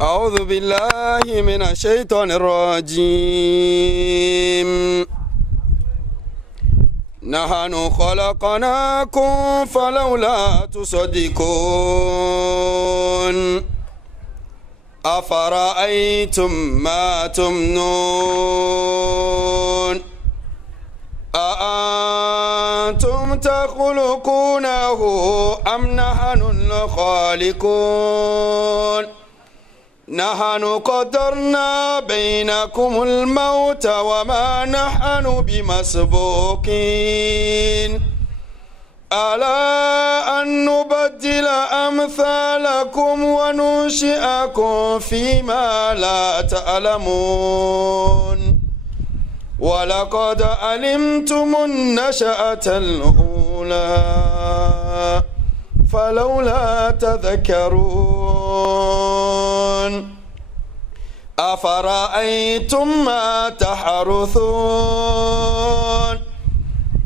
أعوذ بالله من الشيطان الرجيم. نحن خلقناكم فلولا تصدقون. أفرأيتم ما تمنون أأنتم تخلقونه أم نحن الخالقون نحن قدرنا بينكم الموت وما نحن بمسبوقين ألا أن نبدل أمثالكم وننشئكم فيما لا تعلمون ولقد علمتم النشأة الأولى فلولا تذكرون أفرأيتم ما تحرثون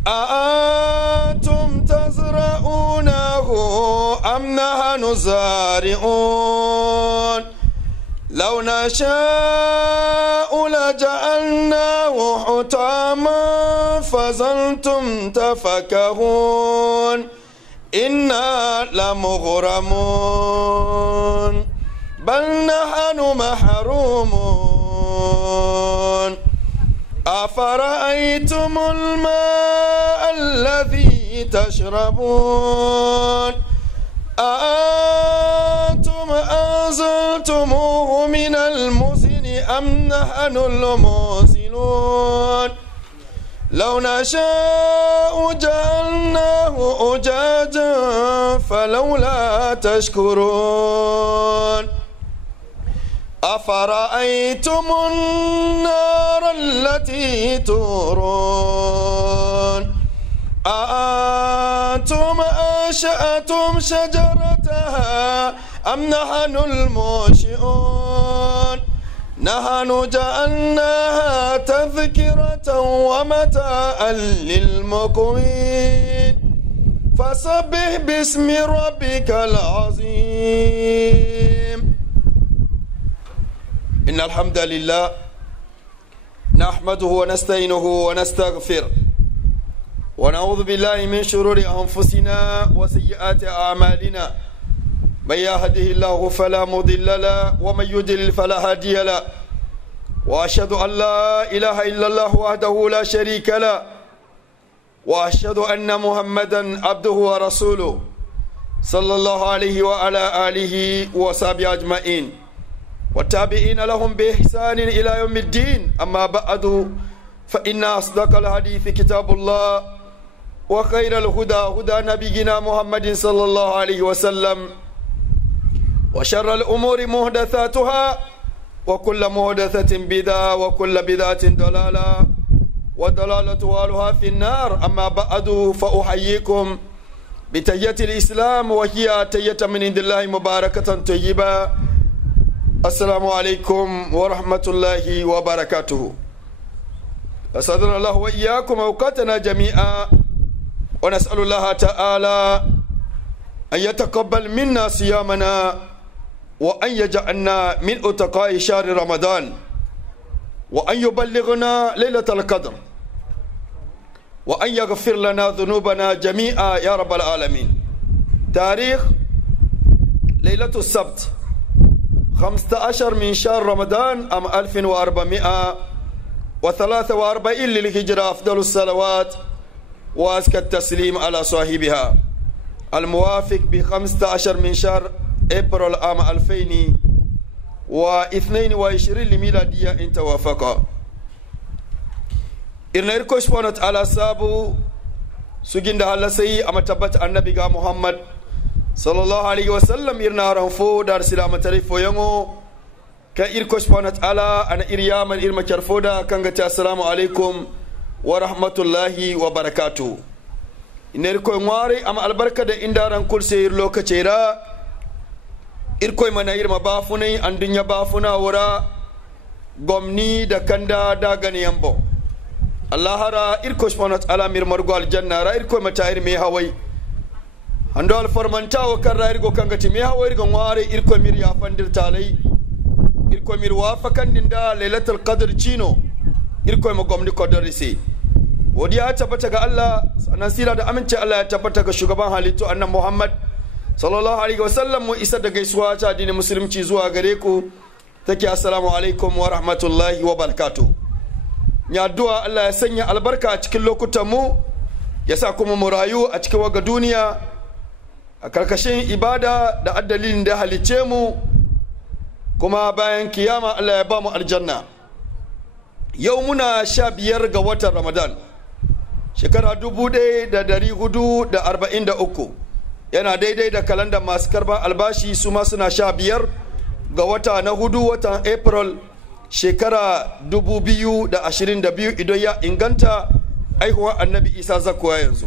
أأنتم تزرعونه أم نحن الزارعون لو نشاء لجعلناه حطاما فظلتم تفكهون إنا لمغرمون بل نحن محرومون أفرأيتم الماء الذي تشربون أأنتم أنزلتموه من المزن أم نحن المنزلون لو نشاء جعلناه أجاجا فلولا تشكرون أفرأيتم النار التي تورون أأنتم أنشأتم شجرتها أم نحن المنشئون نحن جعلناها تذكرة ومتاعا للمقوين فسبح باسم ربك العظيم. إن الحمد لله نحمده ونستعينه ونستغفره ونعوذ بالله من شرور أنفسنا وسيئات أعمالنا من يهده الله فلا مضل له ومن يضلل فلا هادي له وأشهد أن لا إله إلا الله وحده لا شريك له وأشهد أن محمدا عبده ورسوله صلى الله عليه وعلى آله وصحبه أجمعين والتابعين لهم بإحسان إلى يوم الدين. أما بعد فإن أصدق الحديث كتاب الله وخير الهدى هدى نبينا محمد صلى الله عليه وسلم وشر الأمور محدثاتها وكل محدثة بدعة وكل بدعة ضلالة وضلالة والها في النار. أما بعد فأحييكم بتحية الإسلام وهي تحية من عند الله مباركة طيبة. السلام عليكم ورحمة الله وبركاته. أسعدنا الله وإياكم أوقاتنا جميعا ونسأل الله تعالى أن يتقبل منا صيامنا وأن يجعلنا من أتقاء شهر رمضان وأن يبلغنا ليلة القدر وأن يغفر لنا ذنوبنا جميعا يا رب العالمين. تاريخ ليلة السبت 15 من شهر رمضان عام 1443 للهجرة. أفضل الصلوات وأزكى التسليم على صاحبها الموافق ب15 من شهر أبريل عام 2022 لميلادية إن توافقا. إرنا إركو سبحانه وتعالى سابو سجين ده الله سي أما تبت النبي محمد صلى الله عليه وسلم إرنا رنفو دار سلامة تريفو يمو كإركو سبحانه وتعالى أنا إرياما إرما كرفودا كانت السلام عليكم ورحمة الله وبركاته. إركو مواري أما البركة ده إنداران كل سير لوكا چيرا إركو منا إرما بافوني أندنيا بافونا ورا غمني دا كندا دا غنيامبو الله را إركو سبحانه وتعالى مير مرغو الجنة را إركو متا إرمي هاوي hando al formanta o karra irgo kangati mi hawo irgo ngware irko mir ya fandir talai irko mir wafakan dinda lailatul qadr chino irko mo gomni kodori se wodiya tabbata ga Allah sanan sira da aminci Allah ya tabbata ga shugaban halittu annabi Muhammad sallallahu alaihi wasallam mu isa da gaisuwa ta addinin musulunci zuwa gare ku take assalamu alaikum wa rahmatullahi wa barakatuh ya addu'a Allah ya sanya albarka a cikin lokutan mu ya sa kuma mu rayu a cikin waga duniya a karkashin ibada da addalin da halice mu kuma bayan kiyama Allah ya ba mu aljanna yau muna 15 ga watan Ramadan shekara 1443 yana daidai da kalandar masu karban albashi su ma suna 15 ga wata na hudu watan April shekara 2022 idan ya inganta aihuwar annabi Isa zakuwa yanzu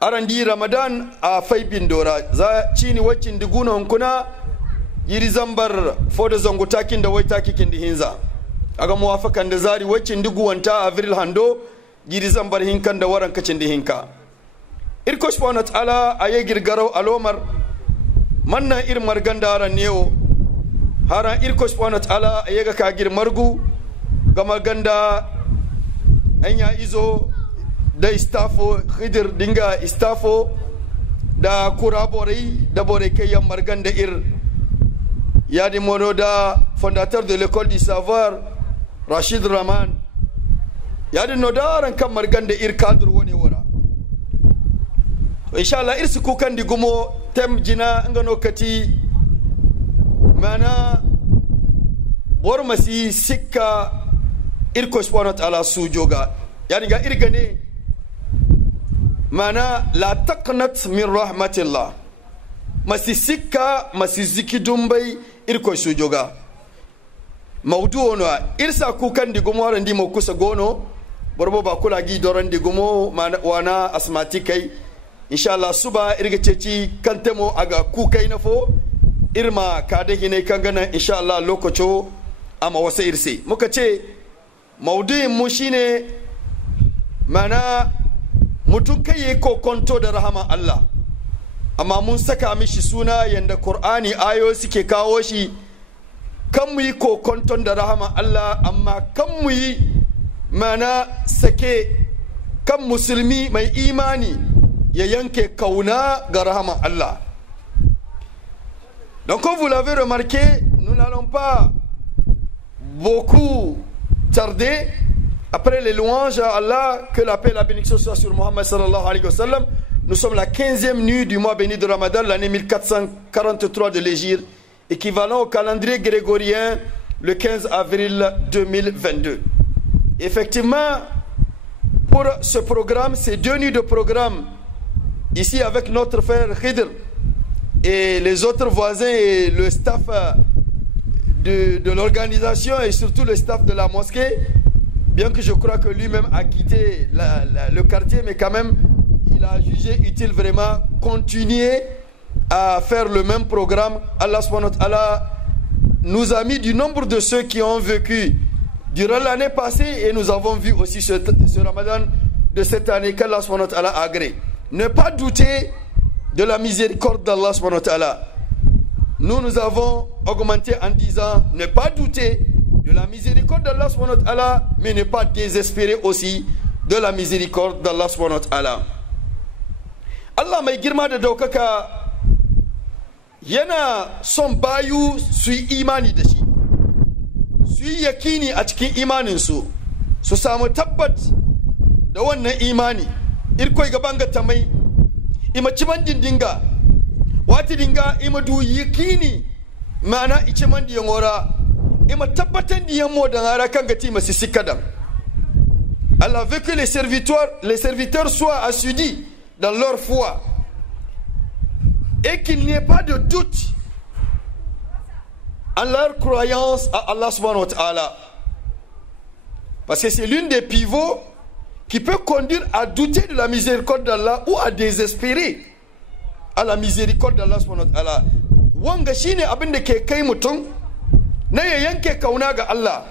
arandi Ramadan a faibin dora za cini wacin digunan kuna yiri zambar foda zango takin da wai takikin da hinza aga muwafakan da zari wacin diguwanta a viril hando yiri zambar hinkan da waran kacin da hinka irko subhanahu wa ta'ala aye girgarau alomar manna ir margandara newo haran irko subhanahu wa ta'ala aye ga ka girmargu ga marganda anya izo da istafo khidir dinga istafo da kuraborai da borekayyan marganda ir yadi mono da fondateur de l'école du savoir Rachid Rahman yadi nodaran kan marganda ir kadur woni wora to inshallah irsu kukan digumo tem jina ngano kati mana bormasi sikka irko subhanahu wa ta'ala sujoga yani ga irgane mana la taqnat min rahmatillah masi sikka masi zikidumbai irko sujoga mawdu no irsa kukan digumo randi mo kusa gono borbo ba kula gi doran digumo mana wana asmatikai inshallah suba irga ceci kantemo aga kukai nafo irma kada hine kangana inshallah lokaco ama wasa irse muka ce maudu'in mu shine mana mutum kai ko konto da rahama Allah amma mun saka mishi suna yanda Qur'ani ayo suke kawo shi kan mu yi ko konton da rahama Allah amma kan mu yi mana sake kan musulmi mai imani ya yanke kauna ga rahama Allah. Donc comme vous l'avez remarqué, nous n'allons pas beaucoup tarder après les louanges à Allah, que la paix et la bénédiction soient sur Muhammad sallallahu alayhi wa sallam. Nous sommes la 15e nuit du mois béni de Ramadan, l'année 1443 de l'Hégire, équivalent au calendrier grégorien le 15 avril 2022. Effectivement, pour ce programme, ces 2 nuits de programme, ici avec notre frère Khidr et les autres voisins et le staff de l'organisation et surtout le staff de la mosquée, bien que je crois que lui-même a quitté le quartier, mais quand même il a jugé utile vraiment continuer à faire le même programme. Allah subhanahu wa ta'ala nous a mis du nombre de ceux qui ont vécu durant l'année passée et nous avons vu aussi ce Ramadan de cette année qu'Allah subhanahu wa ta'ala a agréé. Ne pas douter de la miséricorde d'Allah subhanahu wa ta'ala. Nous avons augmenté en disant ne pas douter de la miséricorde d'Allah subhanahu wa ta'ala, mais ne pas désespérer aussi de la miséricorde d'Allah subhanahu wa ta'ala. Allah mai girma da daukaka yana son bayu su yi imani da shi, su yi yakini a cikin imaninsu, su samu tabbat da wannan imani. Irkoi gaban ga tamai ima ciman dindinga wati dinga ima du yakini mana ice man diyan ora ima tabbatan diyan mo da ngara kan gati masisikadan. Allah veut que les serviteurs soient assidus dans leur foi et qu'il n'y ait pas de doute en leur croyance à Allah subhanahu wa ta'ala, parce que c'est l'une des pivots qui peut conduire à douter de la miséricorde d'Allah ou à désespérer à la miséricorde d'Allah subhanahu wa ta'ala. Wanga shine abin da ke kai mutum na ya yanke kauna ga Allah,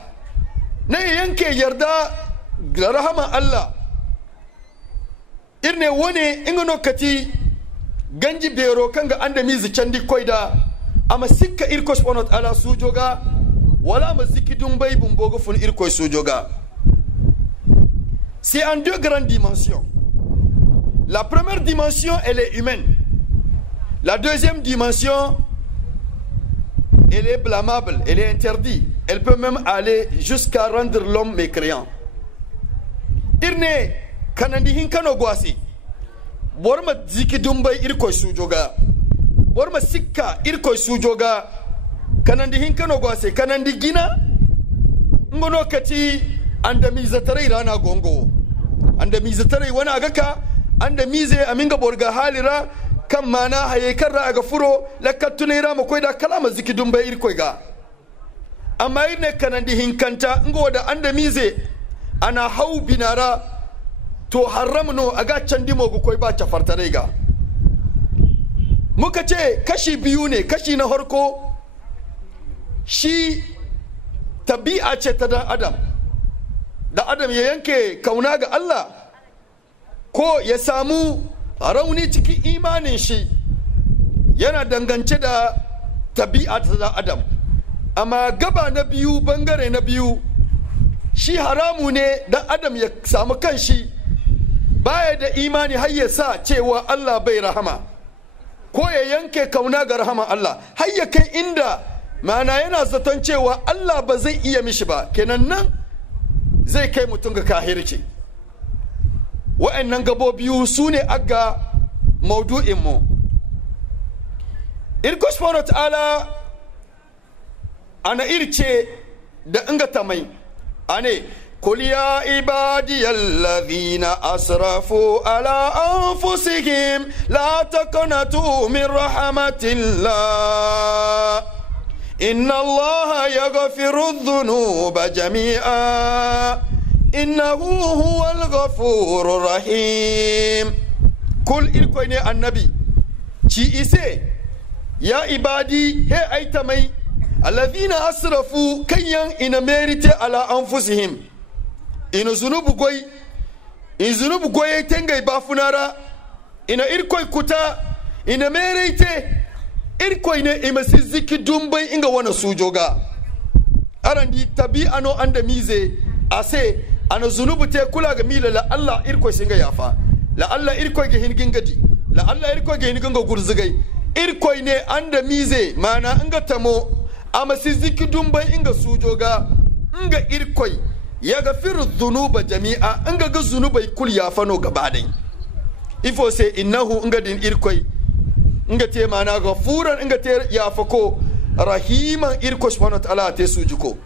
na ya yanke yarda ga rahama Allah. Irne wone ingano kati ganji bero kanga anda mizi candi koida ama sikka irko subhanahu wa ta'ala sujoga wala ma ziki dumbai bumbogo fun irko sujoga. C'est en deux grandes dimensions. La première dimension, elle est humaine. La deuxième dimension, elle est blâmable, elle est interdite. Elle peut même aller jusqu'à rendre l'homme mécréant. Irne kanandi hinkano gwasi. Borma ziki dumbai irko sujoga. Borma sikka irko sujoga. Kanandi hinkano gwasi. Kanandi gina. Ngono kati anda mizatarai rana gongo. Anda mizatarai wana agaka. Anda mize aminga borga halira. Kam mana haye karra aga furo. Lakatunira makoida kalama ziki dumbai irko ga. Amma irne kanandi hinkanta. Ngoda anda mize. Ana hau binara. To haramno aga candimo go koy ba cafartare ga. Muka ce kashi biyu ne, kashi na harko shi tabi'a ce ta dan adam. Da adam ya yanke kauna ga Allah ko ya samu rauni cikin imanin shi yana dangance da tabi'a ta dan adam. Amma gaba na biyu, bangare na biyu, shi haramu ne dan adam ya samu kanshi baya da imani har ya sa cewa Allah bai rahama ko ya yanke kauna ga rahama Allah har ya kai inda mana yana zaton cewa Allah ba zai iya mishi ba, kenan nan zai kai mutum ga kahirci. Wa'annan gabo biyu su ne aga maudu'in mu. Irko subhanahu wa ta'ala ana irce da inga tamai ane قل يا عبادي الذين أسرفوا على أنفسهم لا تقنطوا من رحمة الله إن الله يغفر الذنوب جميعا إنه هو الغفور الرحيم. قل إلكويني النبي شي إسي يا عبادي هي أيتمي الذين أسرفوا كيان إن ميرت على أنفسهم ina zunubu goyi tengai bafunara ina irkoi kuta ina mereite irkoi ne imasi ziki dumbai inga wana sujoga arandi tabi ano anda mize ase ana zunubu te kula ga mila la Allah irkoi singa yafa la Allah irkoi ga hingin gadi la Allah irkoi ga hingin ga gurzugai irkoi ne anda mize mana inga tamo amasi ziki dumbai inga sujoga inga irkoi ya gafiru dhunuba jami'a inga ga zunubai kul ya fano gaba dai ifo sai innahu inga din irkoi inga te mana gafuran inga te ya fako rahiman irko subhanahu wa ta'ala te sujuko.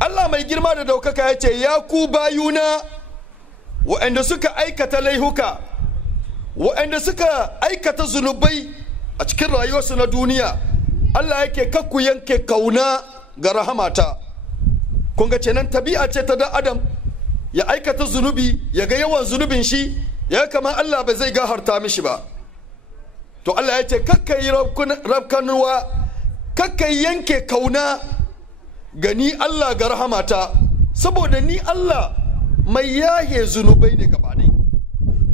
Allah mai girma da daukaka ya ce ya ku bayuna wa'anda suka aikata laihuka wa'anda suka aikata zunubai a cikin rayuwarsu na duniya Allah yake kakku yanke kauna ga rahamata. Kun ga kenan tabi'a ce ta dan adam ya aikata zunubi ya ga yawan zunubin shi ya kama Allah ba zai gafarta mishi ba. To Allah ya ce kakkai rabkanuwa kakkai yanke kauna ga ni Allah ga rahamata saboda ni Allah mai yahe zunubai ne gaba ɗaya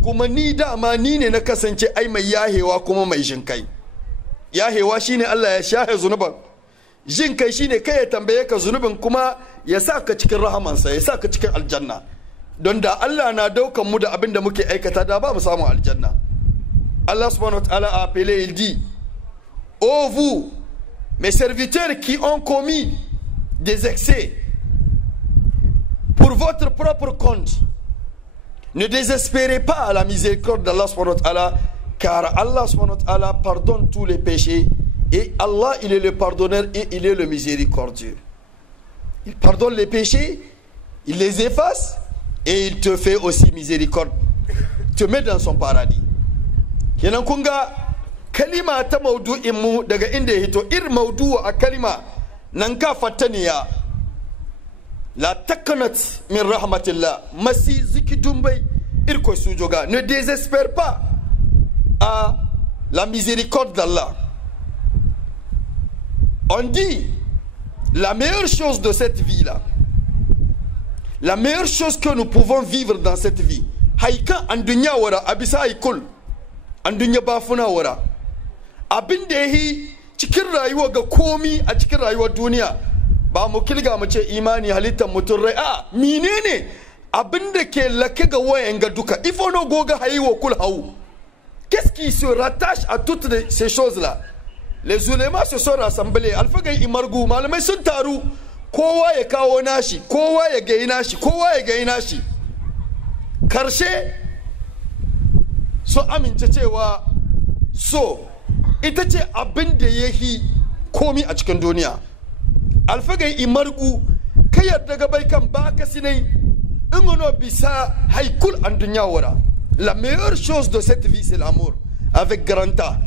kuma ni dama ni ne na kasance ai mai yahewa kuma mai jinkai. Yahewa shine Allah ya shahe zunuban, jinkai shine kai ya tambaye ka zunubin kuma ya sa ka cikin rahamansa ya sa ka cikin aljanna. Don da Allah na daukan mu da abin da muke aikata da ba mu samu aljanna. Allah subhanahu wa ta'ala a appelé, il dit: ô vous, mes serviteurs qui ont commis des excès pour votre propre compte, ne désespérez pas à la miséricorde d'Allah subhanahu wa ta'ala, car Allah subhanahu wa ta'ala pardonne tous les péchés et Allah il est le pardonneur et il est le miséricordieux. Il pardonne les péchés, il les efface et il te fait aussi miséricorde, te met dans son paradis. Kenan kun ga kalima ta maudu'in mu daga inda ya hito maudu'u a kalima nan ka fataniya la takanat min rahmatillah masi ziki dumbai irko sujoga, ne désespère pas à la miséricorde d'Allah. On dit la meilleure chose de cette vie là, la meilleure chose que nous pouvons vivre dans cette vie, haika an dunya wara abisa haikul an dunya bafuna wara abin da yi cikin rayuwa ga komi a cikin rayuwar duniya ba mu kilga mu ce imani halittar mutum rai a menene abinda ke lake ga wayan ga duka ifo no goga hayiwa kul hau. Qu'est-ce qui se rattache à toutes ces choses là? Les ulémas se sont rassemblés alfagai imargu malamai sun taru kowa ya kawo nashi kowa ya gai nashi kowa ya gai nashi karshe so amince cewa so ita ce abin da yahi komi a cikin duniya. Alfagai imargu kai yarda ga bai kan baka sinai ingono bisa haikul an dunya wara. La meilleure chose de cette vie c'est l'amour avec grand A,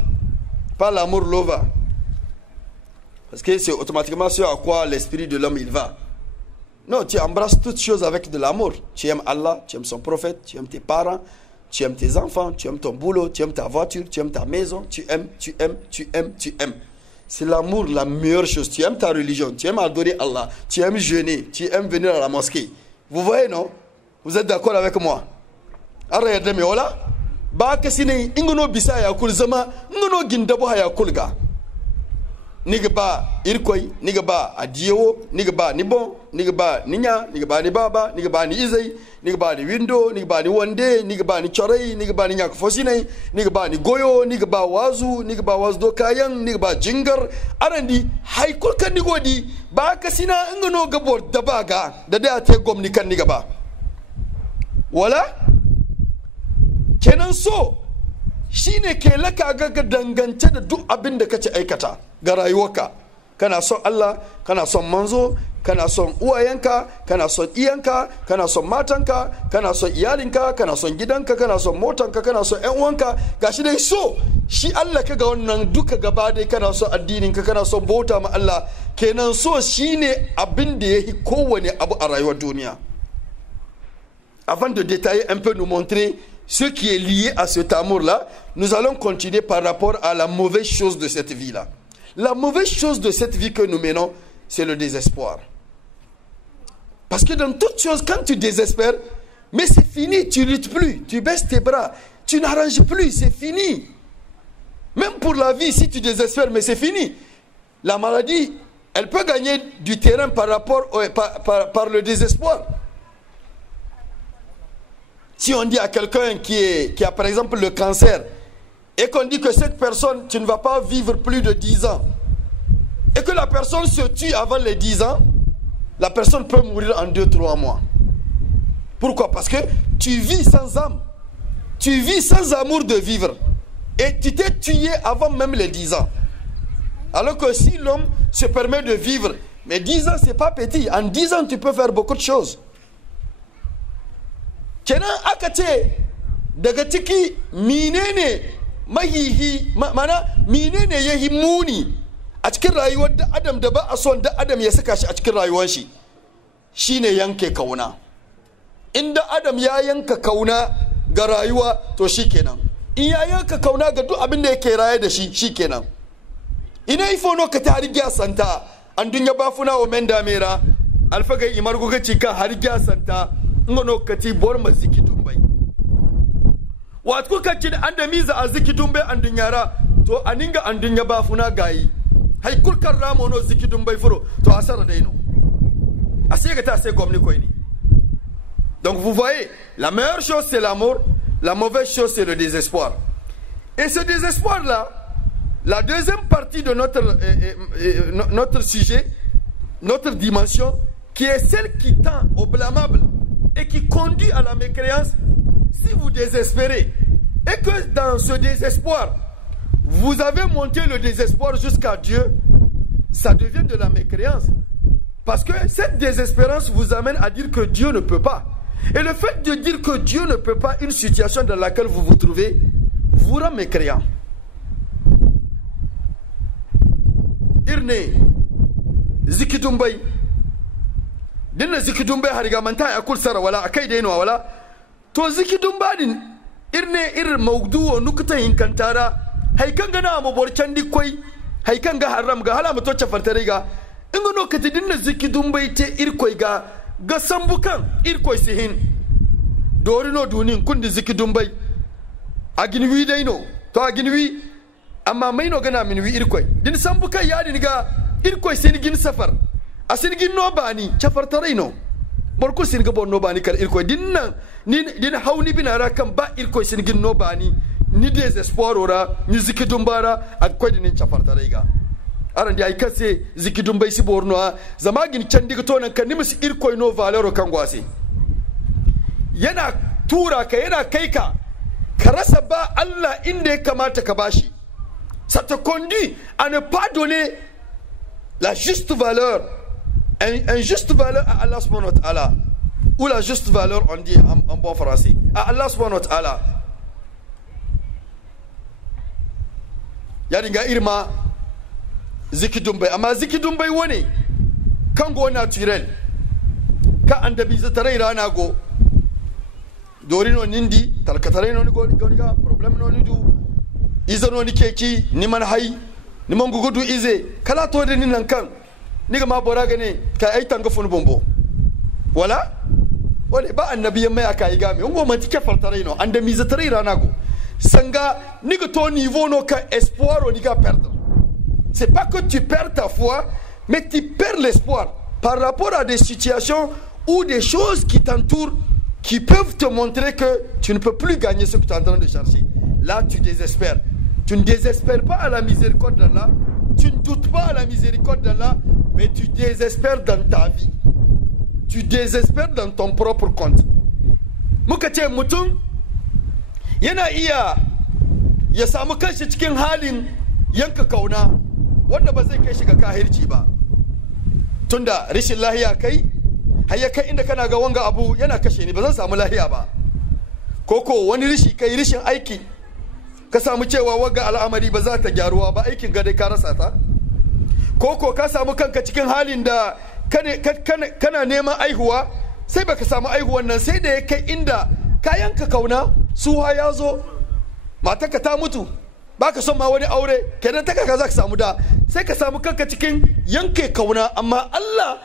pas l'amour lova, parce que c'est automatiquement ce à quoi l'esprit de l'homme il va. Non, tu embrasses toutes choses avec de l'amour. Tu aimes Allah, tu aimes son prophète, tu aimes tes parents, tu aimes tes enfants, tu aimes ton boulot, tu aimes ta voiture, tu aimes ta maison, tu aimes. C'est l'amour la meilleure chose. Tu aimes ta religion, tu aimes adorer Allah, tu aimes jeûner, tu aimes venir à la mosquée. Vous voyez, non? Vous êtes d'accord avec moi? Arrête de me voilà. Ba ka sine ingono bisa ya kul zama ingono gindabo ya kulga. Niga ba irkoi, niga ba adiyewo, niga ba ni bon, niga ba ninya, niga ba ni baba, niga ba ni izai, niga ba ni window, niga ba ni wande, niga ba ni chorai, niga ba ni nyak fosine, niga ba ni goyo, niga ba wazu do kayan, niga ba jingar. Arandi haikul kan nigo di ba ka sina ingono gabor dabaga da da te gomni kan niga ba. Wala? Kenan so shine ke laka ga dangance da duk abin da kace aikata ga rayuwarka. Kana son Allah, kana son manzo, kana son uwayenka, kana son iyanka, kana son matanka, kana son iyalinka, kana son gidanka, kana son motanka, kana son ƴan uwanka. Gashi dai so shi Allah ka ga wannan duka gaba dai kana son addininka, kana son bauta ma Allah. Kenan so shine abin da yahi kowane abu a rayuwar duniya. Avant de détailler un peu, nous montrer ce qui est lié à cet amour-là, nous allons continuer par rapport à la mauvaise chose de cette vie-là. La mauvaise chose de cette vie que nous menons, c'est le désespoir. Parce que dans toute chose, quand tu désespères, mais c'est fini, tu ne luttes plus, tu baisses tes bras, tu n'arranges plus, c'est fini. Même pour la vie, si tu désespères, mais c'est fini. La maladie, elle peut gagner du terrain par rapport par le désespoir. Si on dit à quelqu'un qui a par exemple le cancer et qu'on dit que cette personne, tu ne vas pas vivre plus de 10 ans et que la personne se tue avant les 10 ans, la personne peut mourir en 2-3 mois. Pourquoi? Parce que tu vis sans âme, tu vis sans amour de vivre et tu t'es tué avant même les 10 ans. Alors que si l'homme se permet de vivre, mais 10 ans c'est pas petit, en 10 ans tu peux faire beaucoup de choses. Kenan aka ce daga ciki menene mahihi mana menene yahi muni a cikin rayuwar da adam da ba a son da adam ya saka shi a cikin rayuwar shi shine yanke kauna. Inda adam ya yanka kauna ga rayuwa to shikenan. In ya yanka kauna ga duk abin da yake raye da shi shikenan. Ina ifo no ka tarigya santa an dunya bafuna o menda mera alfagai imargo ga cika harigya santa ngono kati bor ma ziki dumbai wat ko kacin anda miza a ziki dumbai an dunyara to aninga an dunya bafuna gayi hay kulkar ramo no ziki dumbai furo to asara daino asega ta sai gomni koy ni. Donc vous voyez, la meilleure chose c'est l'amour, la mauvaise chose c'est le désespoir. Et ce désespoir là, la deuxième partie de notre sujet, notre dimension, qui est celle qui tend au blâmable et qui conduit à la mécréance. Si vous désespérez et que dans ce désespoir, vous avez monté le désespoir jusqu'à Dieu, ça devient de la mécréance. Parce que cette désespérance vous amène à dire que Dieu ne peut pas. Et le fait de dire que Dieu ne peut pas une situation dans laquelle vous vous trouvez, vous rend mécréant. Irne, Zikitumbai. Dinna Zikitumbai harigamanta ya kul sara wala akai deno wala. To Zikitumba din irne mawdu'o nukta hinkantara haikan gana mu borcandi koi haikan ga haram ga hala muto chafartare ga ingono kati dinna Zikitumbai te irkoi ga sambukan irkoi sihin dorino dunin kundi Zikitumbai aginwi daino to aginwi amma mai no gana min wi irkoi din sambu kai ya dinga irkoi sin gin safar asin gin no bani chafar taraino borku sin ga bon no bani kal irkoi din nan din hauni binara kan ba irkoi sin gin no bani ni desespoir ora ni zikidum bara akwai din chafar taraiga aran di ay kase zikidum bai si borno zama gin can diga to nan kan nimis irkoi no valero kan gwase yana tura ka yana kai ka rasa ba Allah inda ya kamata ka bashi. Ça te conduit à ne pas donner la juste valeur, un juste valeur à Allah subhanahu wa ta'ala, ou la juste valeur on dit en bon français à Allah subhanahu wa ta'ala. Ya dinga irma zikidum bai amma zikidum bai wani kango naturel ka andabi zatarai rana go dorino nindi talkatarai no ni go ga problem no ni du iza no ni keki ni man hay ni man gugudu ize kala to de ni nan kan ni ga ma bora gane ka ai tanga fun bombo wala wala ba annabi mai aka yi game ngo man tike faltarai no anda mi zatarai rana go sanga ni ga to niveau no ka espoir o ni ga perdre. C'est pas que tu perds ta foi mais tu perds l'espoir par rapport à des situations ou des choses qui t'entourent qui peuvent te montrer que tu ne peux plus gagner ce que tu es en train de chercher. Là, tu désespères. Tu ne désespères pas à la miséricorde d'Allah, tu ne doutes pas à la miséricorde d'Allah, mais tu désespères dans ta vie. Tu désespères dans ton propre compte. Mukace mutum yana iya ya samu kanshi cikin halin yanka kauna wanda ba zai kai shi ga kahirci ba. Tunda rishin lahiya kai har ya kai inda kana ga wanga abu yana kashe ni ba zan samu lahiya ba, koko wani rishi kai rishin aiki ka samu cewa wanga al'amari ba za ta gyaruwa ba, aikin ga dai ka rasa ta, koko ka samu kanka cikin halin da kana neman aihuwa sai baka samu aihuwan nan sai da ya kai inda kayanka kauna suha ya zo matarka ta mutu baka son ma wani aure kenan ta kaka za ka samu da sai ka samu kanka cikin yanke kauna, amma Allah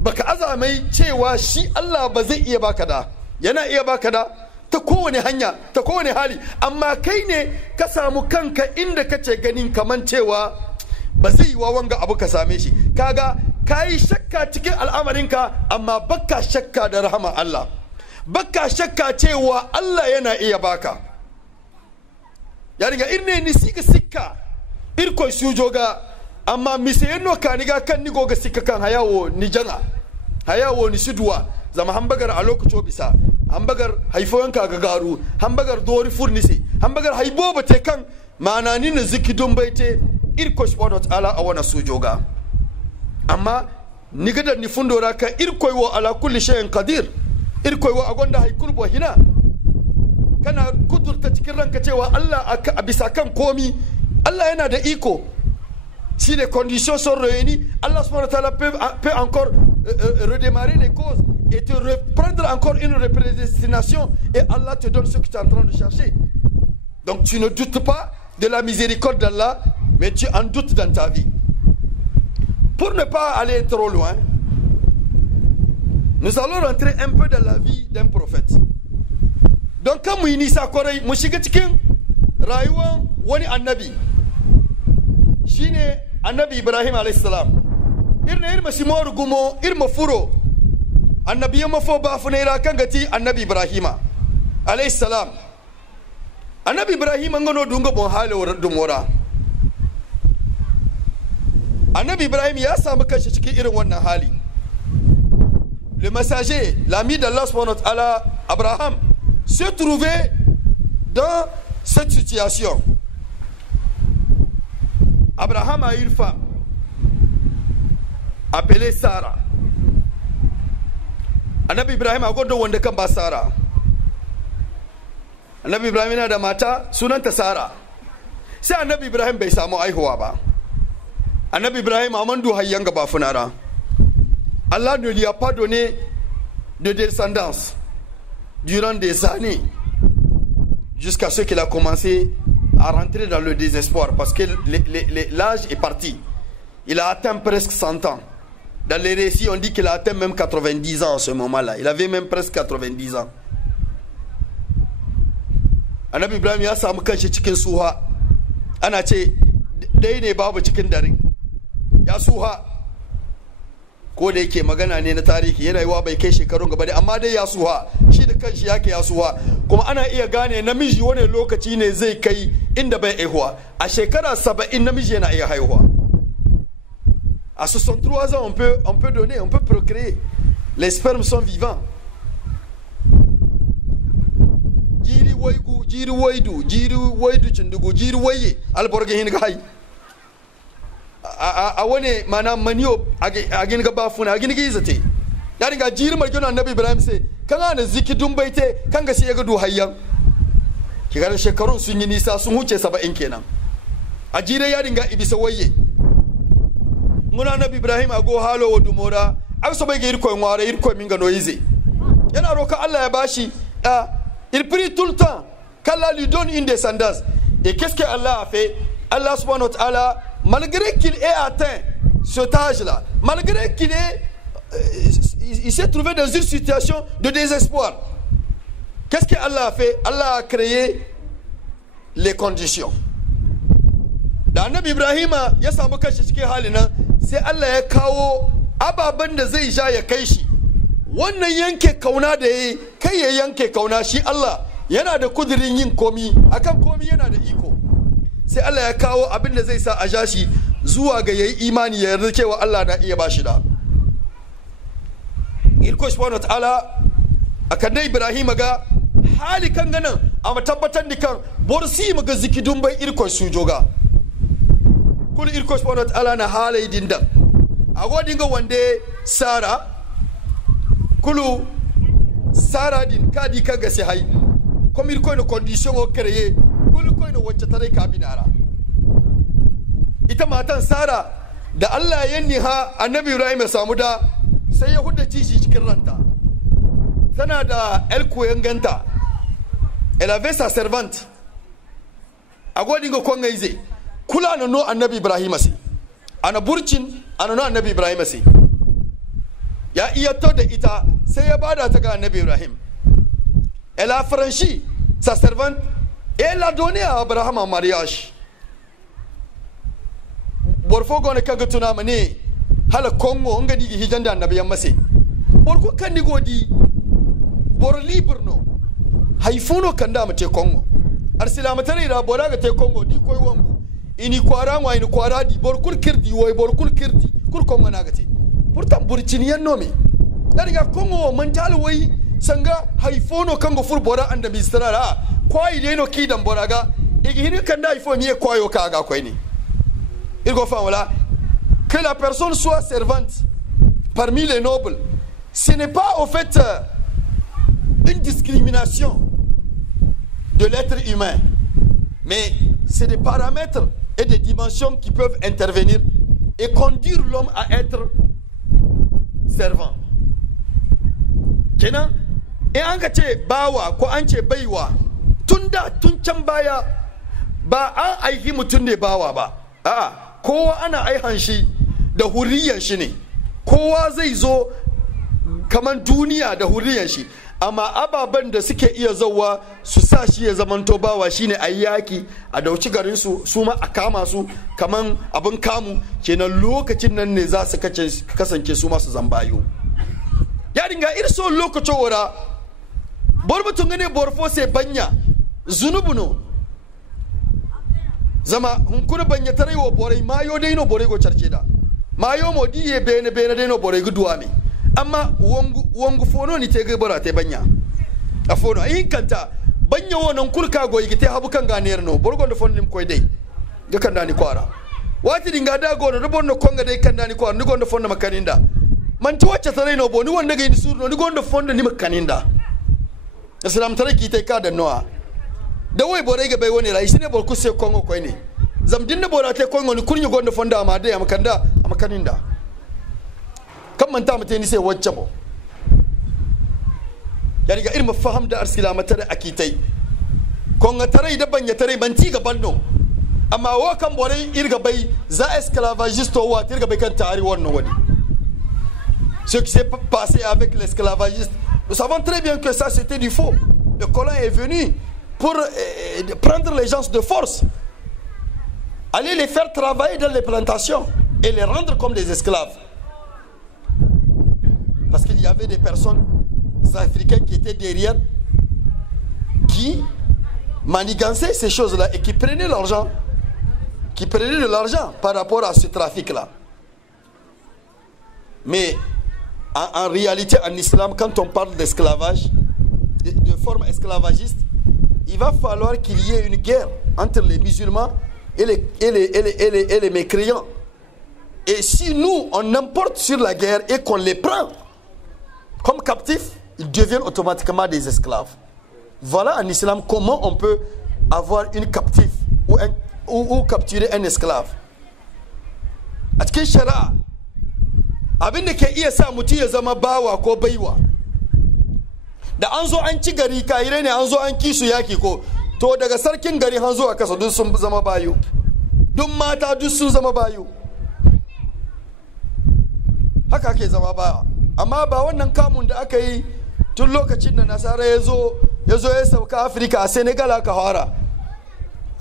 baka azamai cewa shi Allah ba zai iya baka da, yana iya baka da ta kowane hanya ta kowane hali, amma kai ne ka samu kanka inda kace ganin kaman cewa ba zai yi wa wanga abu ka same shi, kaga kayi shakka cikin al'amarinka amma baka shakka da rahama Allah, baka shakka cewa Allah yana iya baka. Ya riga irne ni siga sikka irko sujoga amma misayeno kaniga kan ni goga sikka kan hayawo ni janga hayawo ni sidwa zama hambagar a lokacin bisa hambagar haifoyanka ga garu hambagar dori furnisi hambagar haibo bate kan mana ni na zikidun baite irko subhanahu wa ta'ala a wana sujoga amma ni gada ni fundora ka irko wa ala kulli shay'in qadir irko wa agonda haikul bo hina kana kudurta cikin ranka cewa Allah a bisa kan komi Allah yana da iko. Si les conditions sont réunies, Allah subhanahu wa ta'ala peut encore redémarrer les causes et te reprendre encore une prédestination et Allah te donne ce que tu es en train de chercher. Donc tu ne doutes pas de la miséricorde d'Allah, mais tu en doutes dans ta vie. Pour ne pas aller trop loin, nous allons rentrer un peu dans la vie d'un prophète. Donc quand mu yi nisa kwarai mu shiga cikin rayuwar wani annabi shine annabi Ibrahim alayhi salam. Irma simor gumo irma furo annabi ya mafo ba funaira kan gati annabi Ibrahim alayhi salam. Annabi Ibrahim ngano dunga bon hale dumora. Annabi Ibrahim ya samu kanshi cikin irin wannan hali. Le messager, l'ami d'Allah subhanahu wa ta'ala, Abraham, se trouvait dans cette situation. Abraham a une femme appelée Sarah. Annabi Ibrahim a gondo wanda kan ba Sarah. Annabi Ibrahim yana da mata sunanta Sarah. Sai Annabi Ibrahim bai samu aihuwa ba. Annabi Ibrahim amandu hayyanga ba funara. Allah ne lui a pas donné de descendance durant des années, jusqu'à ce qu'il a commencé à rentrer dans le désespoir, parce que l'âge est parti. Il a atteint presque 100 ans. Dans les récits, on dit qu'il a atteint même 90 ans à ce moment-là. Il avait même presque 90 ans. Annabi Ibrahim ya samu kanshi cikin suha. ana ce dai ne babu cikin darin ya suha, ko da yake magana ne na tarihi yana yiwa bai kai shekarun gaba dai, amma dai ya suha, shi da kanshi yake ya suha. Kuma ana iya gane namiji wani lokaci ne zai kai inda bai haihuwa. A shekara 70 namiji yana iya haihuwa. À 63 ans, on peut donner, on peut procréer. Les spermes sont vivants. Jiri waigu, jiri waidu, jiri waidu chindugu, jiri waye, alborge hin gai. A wane mana maniyo agin ga bafuna, agin ga izate. Yani ga jiri marjono annabi Ibrahim sai, kan ana ziki dumbaite, kan ga sai ya ga du hayyan. Kiga shekarun sun yi nisa sun huce 70 kenan. A jire ya dinga ibisa waye. Muna nabi Ibrahim ago halo wa dumora an so bai ga irko ngware irko minga no yize yana roka Allah ya bashi il prie tout le temps qu'Allah lui donne une descendance. Et qu'est-ce que Allah a fait? Allah subhanahu wa ta'ala, malgré qu'il ait atteint cet âge-là, malgré qu'il il s'est trouvé dans une situation de désespoir, qu'est-ce que Allah a fait? Allah a créé les conditions. Da annabi Ibrahima ya samu kashi cikin halin nan, sai Allah ya kawo ababen da zai ja ya kai shi. Wannan yanke kauna da yayi kai ya yanke kauna, shi Allah yana da kudirin yin komi, akan komi yana da iko. Sai Allah ya kawo abin da zai sa a ja shi zuwa ga yayi imani ya yarda cewa Allah na iya bashi da. Irko subhanahu wa ta'ala akan dai Ibrahima ga hali kan ganan a tabbatar da kan borsi maga zikidun bai irko su joga. Kul irko subhanahu wa ta'ala na halai dinda agodin ga wande Sara kulu Sara din kadi kaga sai hai comme irko no condition o créer kulu ko no wacce tare ka binara ita matan Sara da Allah ya niha annabi Ibrahim ya samu da sai ya huddace shi cikin ranta, tana da el koyan ganta, elle avait sa servante agodin ga kon ngaize kula na no annabi Ibrahim sai ana burcin ana no annabi Ibrahim sai ya iya to da ita sai ya bada ta ga annabi Ibrahim. Elle a franchi sa servante et elle a donné à Abraham en mariage. Borfo gona kaga tuna mane hala Congo ngadi hijanda annabi yammase borko kandi godi bor libre no haifuno kanda mate Congo arsila matare da boraga te Congo di koy wambu ini kwara ngwa ini kwara di bor kul kirdi woy bor kul kirdi kul Congo nagate pourtant burciniyan nomi dariga Congo mental woy sanga haifono kango fur bora anda mistrara kwai deno kidan boraga igi hini kanda haifo miye kwayo kaga kwai ni irgo fa wala que la personne soit servante parmi les nobles, ce n'est pas au fait une discrimination de l'être humain, mais c'est des paramètres et des dimensions qui peuvent intervenir et conduire l'homme à être servant. Kenan e an ka ce bawa ko an ce baiwa tun can baya ba an aiki mutum ne bawa ba, a'a kowa ana aihan shi da huriyar shi ne, kowa zai zo kaman duniya da huriyar shi, amma ababen da suke iya zauwa su sa shi ya zamanto bawa shine a yaki a dauci garin su ma a kama su kaman abin kamu, kenan lokacin nan ne za su kasance su masu zambayo. Ya dinga irso lokacin ora borbutun gane borfo sai banya zunubuno zama hunkuna banya tarewa borai mayo dai no borai go charce da mayo modi ye bene dai no borai guduwa me amma wangu fono ni te ga bora te banya a fono ayin kanta banya wonon kurka go yigite habu kan ganer no borgo do fonnim koy dai ga kan dani kwara wati dinga da go no bonno konga dai kan dani kwara ni gondo fonno makaninda man to wacce tare no bo ni wonda ga ni surno ni gondo fonno ni makaninda islam tare ki te ka da noa da wai borai ga bai wani rai shine bor ku se kongo koy ne zamdin da bora te kongo ni kunyo gondo fonda ma dai amakanda amakaninda kan manta mutane ni sai wacce bo ya riga irin faham da arsila matare akitai konga tare da banya tare ban ci gaban no amma wa kan borai irga bai za esclavagiste wa irga bai kan tari wannan wani ce qui s'est passé avec l'esclavagiste, nous savons très bien que ça c'était du faux. Le colon est venu pour prendre les gens de force. aller les faire travailler dans les plantations et les rendre comme des esclaves. Parce qu'il y avait des personnes africaines qui étaient derrière, qui manigançaient ces choses-là et qui prenaient l'argent, qui prenaient de l'argent par rapport à ce trafic-là. Mais en réalité, en islam, quand on parle d'esclavage, de forme esclavagiste, il va falloir qu'il y ait une guerre entre les musulmans et les mécréants. Et si nous, on emporte sur la guerre et qu'on les prend comme captifs, ils deviennent automatiquement des esclaves. Voilà en islam comment on peut avoir une captive ou capturer un esclave. A cikin shari'a abin da ke iya sa mutum ya zama bawa ko baiwa, da an zo an ci gari kayire ne, an zo an kisu yaki ko, to daga sarkin gari an zo a kasa duk sun zama bayu, duk mata duk sun zama bayu. Haka ake zama bawa. Amma ba wannan kamun da aka yi tun lokacin da nasara ya zo ya sauka Afirka, a Senegal aka fara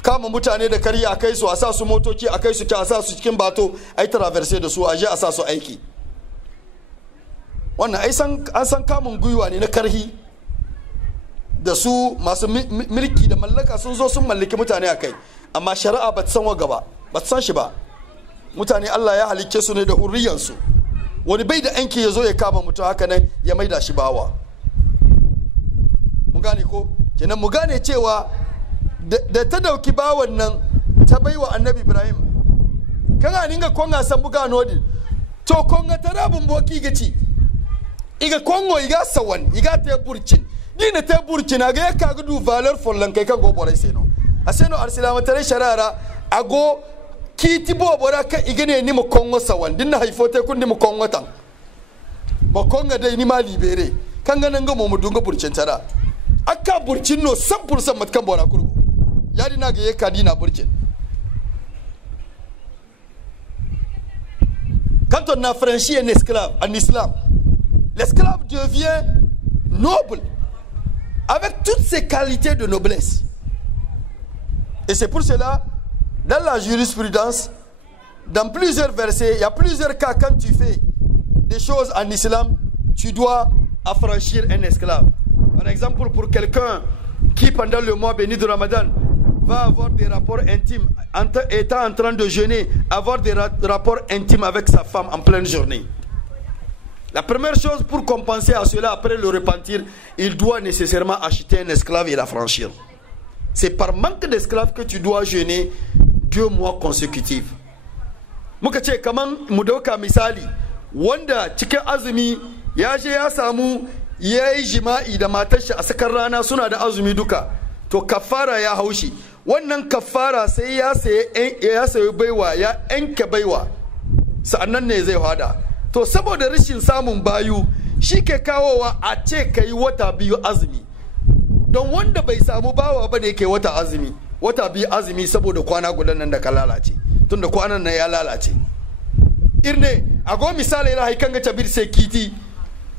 kama mutane da karya, a kai su, a sa su motoci, a kai su, a sa su cikin bato, ai traverse da su, a je a sa su aiki. Wannan an san kamun gwiwa ne na karhi, da su masu mulki da mallaka sun zo sun mallaki mutane a kai. Amma shari'a ba ta san wa gaba, ba ta san shi ba. Mutane Allah ya halicce su ne da hurriyansu. Wani bai da yanki ya zo ya kama mutum haka nan ya maida shi bawa. Mun gane ko? Kenan mu gane cewa da ta dauki bawan nan ta baiwa Annabi Ibrahim, kana ninga konga san buga nodi to konga tarabun boki gaci iga kongo iga sawan iga te burcin dina te burcin aga ya kaga du valeur follan kai kan go borai seno aseno arsilama tare sharara ago kiti bo bora ka igane ni mo kongo sawan dinna haifote kun ni mo kongo tan mo konga dai ni ma libere kan ga nan ga mo mudunga burcin tara aka burcin no 100% matkan bora kurgo yadi na ga ya kadina burcin. Quand on a franchi un esclave en islam, l'esclave devient noble avec toutes ses qualités de noblesse. Et c'est pour cela, dans la jurisprudence, dans plusieurs versets, il y a plusieurs cas quand tu fais des choses en islam, tu dois affranchir un esclave. Par exemple, pour quelqu'un qui pendant le mois béni de Ramadan va avoir des rapports intimes, étant en train de jeûner, avoir des rapports intimes avec sa femme en pleine journée. La première chose pour compenser à cela, après le repentir, il doit nécessairement acheter un esclave et l'affranchir. C'est par manque d'esclaves que tu dois jeûner 2 mois consécutifs. Muka ce kaman mu dauka misali wanda cikin azumi ya je ya samu yayi jima'i da matar shi a sakar rana suna da azumi duka, to kafara ya haushi. Wannan kafara sai ya sayi baiwa, ya yanke baiwa, sa'annan ne zai hada. To saboda rashin samun bayu shi ke kawowa a ce ka yi wata 2 azumi, don wanda bai samu bawa ba ne ke wata azumi, wata 2 azumi saboda kwana gudan nan da ka lalace, tun da kwanan nan ya lalace. Irne ago misali ira haikan ga tabir sai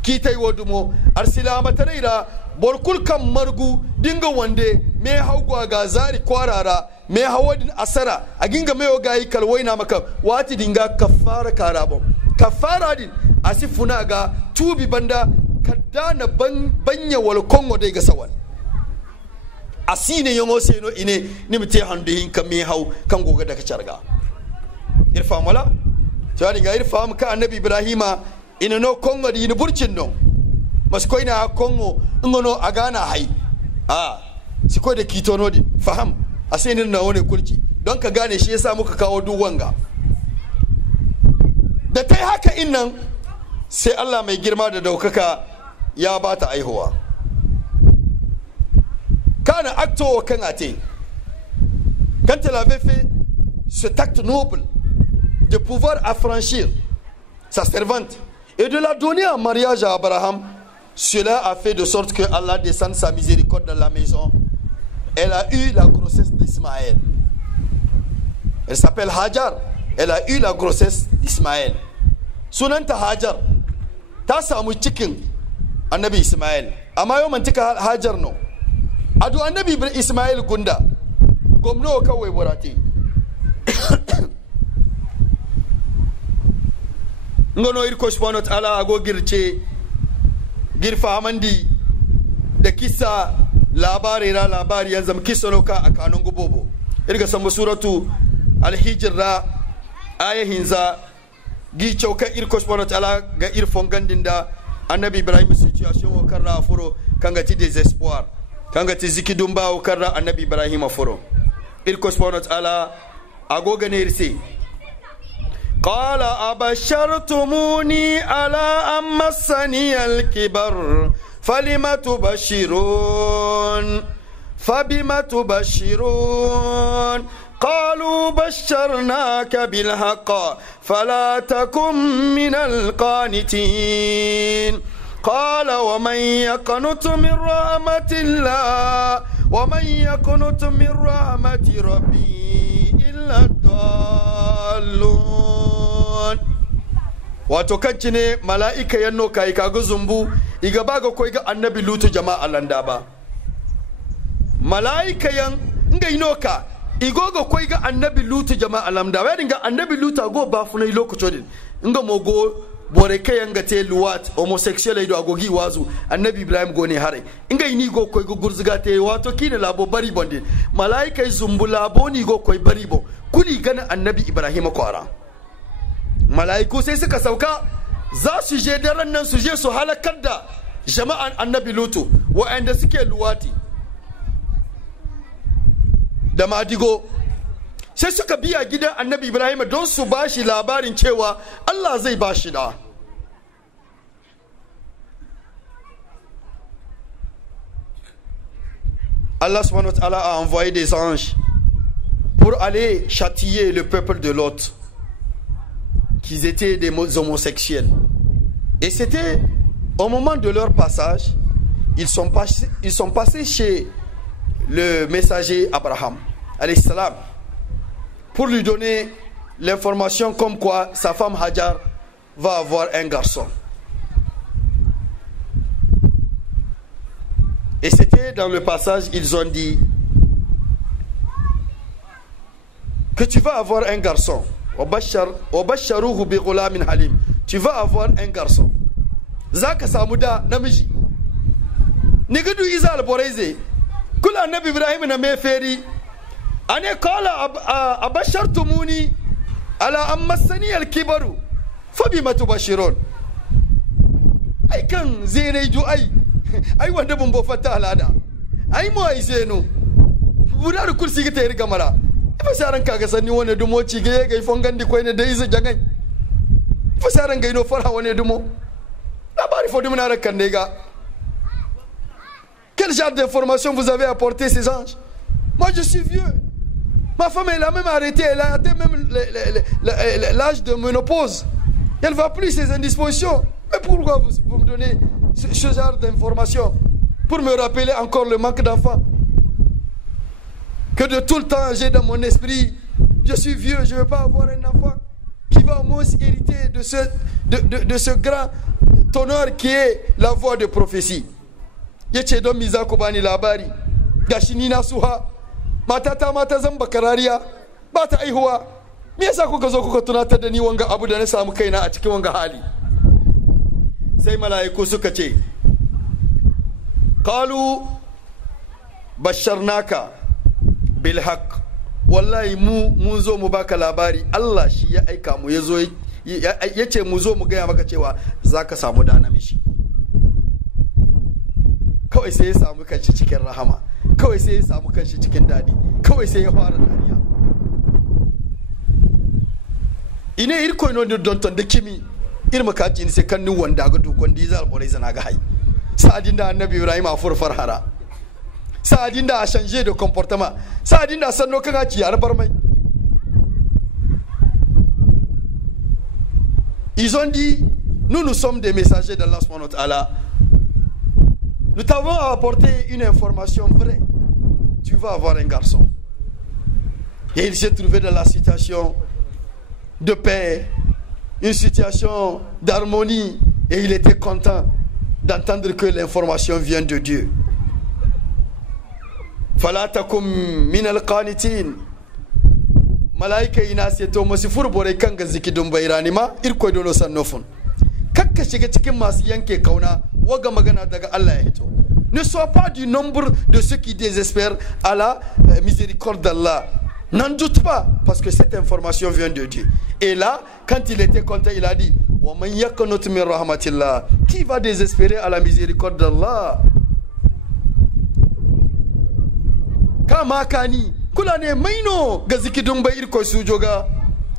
kitai wadumo arsila mataraira borkul kan margu dinga wande me haugwa ga zari kwarara me hawadin asara a ginga me gayi kalwaina maka wati dinga kafara karabo kafara din asifuna ga tubi banda kadana banya wal kongo dai ga sawan asine yongo seno ine nimte hande hin kan me hau kan goga daga carga irfam wala to dinga irfam ka annabi ibrahima ina no kongo di ina burcin no maskoi na kongo ngono agana hai siko da kitono di faham asinin na wani kulki don ka gane shi yasa muka kawo duk wanga da tai haka innan sai Allah mai girma da daukaka ya bata aihuwa kana acto kan ate quand elle avait fait cet acte noble de pouvoir affranchir sa servante et de la donner en mariage à Abraham, cela a fait de sorte que Allah descende sa miséricorde dans la maison. Elle a eu la grossesse d'Ismaël. Elle s'appelle Hajar. Elle a eu la grossesse d'Ismaël. Sunanta Hajar. Ta samu cikin Annabi Ismaël. Amma yau mantika Hajar no. Adu Annabi Ismaël gunda. Gomno kawai burate. ngono irko subhanahu wa ta'ala ago girce girfa amandi da kisa labari yan zama kisa loka a kanun gubobo irga samba suratu al-hijr ra ayahin za gi chauka irko subhanahu wa ta'ala ga irfon gandin da annabi ibrahim situation wa karra furo kanga ti désespoir kanga ti zikidum ba wa karra annabi ibrahim furo irko subhanahu wa ta'ala ago ga ne irse قال أبشرتموني على أن مسني الكبر فبما تبشرون قالوا بشرناك بالحق فلا تكن من القانتين قال ومن يقنط من رحمة ربي إلا الضالون. wato kanci ne mala'ika yanno kai kaga zumbu iga baga ko iga annabi lutu jama'a landa ba mala'ika yan nga inoka igogo ko iga annabi lutu jama'a landa wa dinga annabi lutu go ba funai lokaci din nga mogo bore kayan ga te luwat homosexual ido agogi wazu annabi ibrahim go ne hare inga ini go ko igo gurzuga te wato kine labo bari bonde mala'ika zumbu labo ni go ko bari bo kuli gana annabi ibrahim kwara mala'iku sai suka sauka za su je daren nan su je su halakar da jama'an annabi lutu wa'anda suke luwati da madigo sai suka biya gidan annabi ibrahim don su bashi labarin cewa Allah zai bashi da Allah subhanahu wa ta'ala a envoyé des anges pour aller châtier le peuple de Lot qu'ils étaient des homosexuels. Et c'était au moment de leur passage, ils sont passés chez le messager Abraham, alayhi salam, pour lui donner l'information comme quoi sa femme Hajar va avoir un garçon. Et c'était dans le passage, ils ont dit que tu vas avoir un garçon. Tu vas avoir un garçon. Zaka samuda namiji. Nigadu isa al-Boreze. Kula nabi Ibrahim na meferi. Ane qala abashartumuni ala amassani al-kibaru. Fabima tubashirun. Ai kan zene ju ai. Ai wanda bumbo fata alada. Ai mo ai zeno. Budar kursi ga tayir gamara. Fasaran kaga sanni wani dumo ci ga ga fongandi ko ne da iza jangai fasaran ga ino fara wani dumo labari fo dumna rakan ga. Quel genre d'information vous avez apporté ces anges? Moi je suis vieux, ma femme elle a même arrêté, elle a atteint même l'âge de ménopause, elle va plus ses indispositions. Mais pourquoi vous me donnez ce genre d'information pour me rappeler encore le manque d'enfants que de tout le temps j'ai dans mon esprit? Je suis vieux, je ne veux pas avoir un enfant qui va au moins hériter de ce grand honneur qui est la voix de prophétie. Yace don mi za ku bani labari gashi ni na suha matata mata zan bakarariya ba ta aihuwa, me yasa kuka zo kuka tunatar da ni wanga abu da na samu kaina a cikin wanga hali? Sai mala'iku suka ce qalu basharnaka bil haqq, wallahi mun zo mu baka labari, Allah shi ya aika mu yazo yace mu zo mu gaya maka cewa zaka samu da namiji. Kawai sai ya samu kanshi cikin rahama, kawai sai ya samu kanshi cikin dadi, kawai sai ya fara dariya. Ine irko no don ton da kimi irma kaji ni sai kan ni wanda ga dukon dizal bore zana ga hai sa'adin da annabi Ibrahim a furfar hara, sa'adin da a changer de comportement, sa'adin da sanno kan ci yar barmai. Ils ont dit nous sommes des messagers d'Allah subhanahu wa ta'ala, nous t'avons apporté une information vraie, tu vas avoir un garçon. Et il s'est trouvé dans la situation de paix, une situation d'harmonie, et il était content d'entendre que l'information vient de Dieu. Fala takum min al-qanitin. malaika ina sai to masu furbore kan ga zikidun bairani ma irko dolo sannofun kakka shiga cikin masu yanke kauna waga magana daga Allah ya hito. Ne sois pas du nombre de ceux qui désespèrent à la miséricorde d'Allah. N'en doute pas, parce que cette information vient de Dieu. Et là, quand il était content, il a dit وَمَنْ يَقْنُطْ مِنْ رَحْمَةِ اللَّهِ. Qui va désespérer à la miséricorde d'Allah? Kama kani kula ne maino ga zikidun bai irko sujoga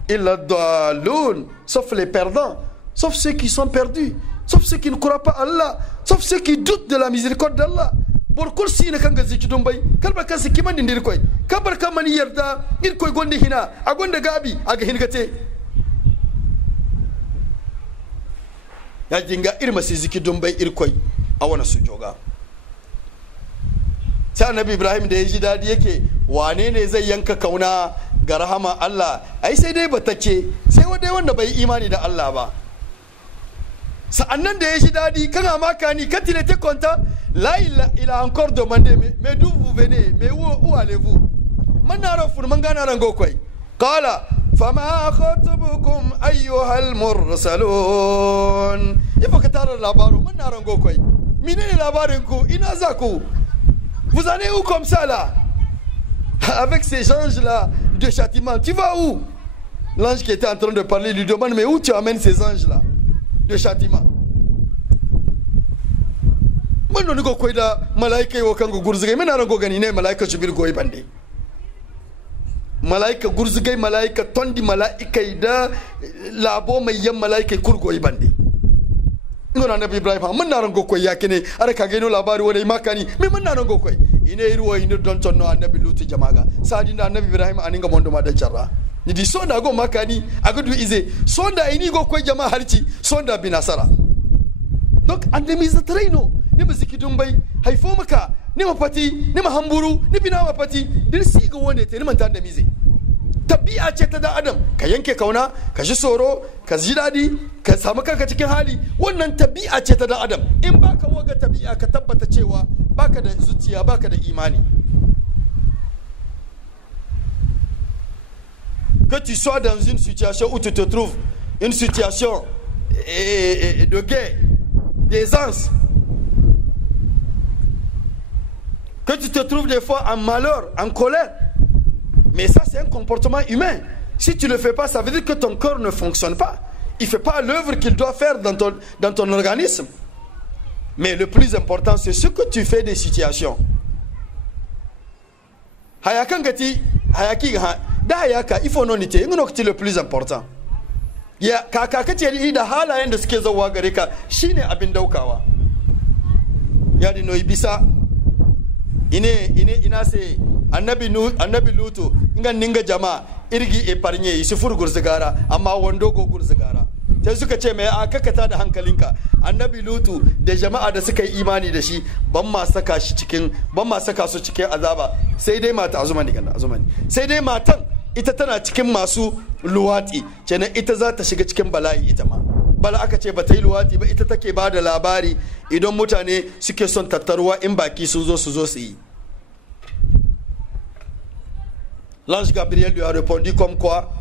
illa dalun, sauf les perdants, sauf ceux qui sont perdus, sauf ceux qui ne croient pas Allah, sauf ceux qui doutent de la miséricorde d'Allah. Borkul sina kan ga zikidun bai kalba kan se kiman dindir koy kabar kan mani yarda irko gonde hina a gonde gabi aga hingate ya jinga irma si zikidun bai irko a wana sujoga. Sai annabi Ibrahim da ya ji dadi yake wane ne zai yanka kauna ga rahama Allah, ai sai dai batacce, sai wanda bai imani da Allah ba. Sa'annan da ya ji dadi kan amaka ni quand il était content, là il a encore demandé mais d'où vous venez, mais où allez-vous? Man naro fur man gana rango koy qala fama khatabukum ayyuhal mursalun. Il faut que tara labaru man naro rango koy menene labarin ku, ina za ku? Vous allez où comme ça là? Avec ces anges-là de châtiment, tu vas où? L'ange qui était en train de parler lui demande mais où tu amènes ces anges-là de châtiment? Mano ni go koida malaika yo kango gurzugay mena rango gani ne malaika jibril goyi bande. Malaika gurzugay malaika tondi malaika da labo mai yan malaika kurgoyi bande. Ngona nabi Ibrahim man naran gokoy yakene ara kageno labari wona makani me man naran gokoy ine irwo ine don tonno annabi lutu jamaga sadinda annabi Ibrahim aninga mondo ma da charra ni di sonda go makani agadu ize sonda ini gokoy jama harci sonda binasara. Donc andemi za traino ni baziki dumbai haifo maka ni mafati ni mahamburu ni bina mafati dir siga wone te ni man tanda mize. Tabi'a ce ta da adam ka yanke kauna ka ji tsoro ka ji dadi ka samu kanka cikin hali, wannan tabi'a ce ta da adam. In baka waga tabi'a ka tabbata cewa baka da zuciya baka da imani. Que tu sois dans une situation où tu te trouves une situation de guerre, d'aisance, que tu te trouves des fois en malheur, en colère. Mais ça, c'est un comportement humain. Si tu ne le fais pas, ça veut dire que ton corps ne fonctionne pas. Il ne fait pas l'œuvre qu'il doit faire dans ton organisme. Mais le plus important, c'est ce que tu fais des situations. Hayakangati, hayaki, da hayaka, il faut non ite. C'est le plus important. Ya kakakati ya da halayen da suke zawa gare ka shine abin daukawa. Ya dino ibisa. Ina se annabi lutu ngan ninga jama irgi epargne su fur gurzigara amma wando go gurzigara sai suka ce mai a kakata da hankalinka annabi lutu da jama'a da suka yi imani da shi ban ma saka su cikin azaba sai dai mata azumani sai dai matan ita tana cikin masu luwati kenan ita za ta shiga cikin bala'i ita ma bala aka ce ba ta yi luwati ba ita take ba da labari idan mutane suke son tattaruwa in baki sun zo su yi. L'ange Gabriel lui a répondu comme quoi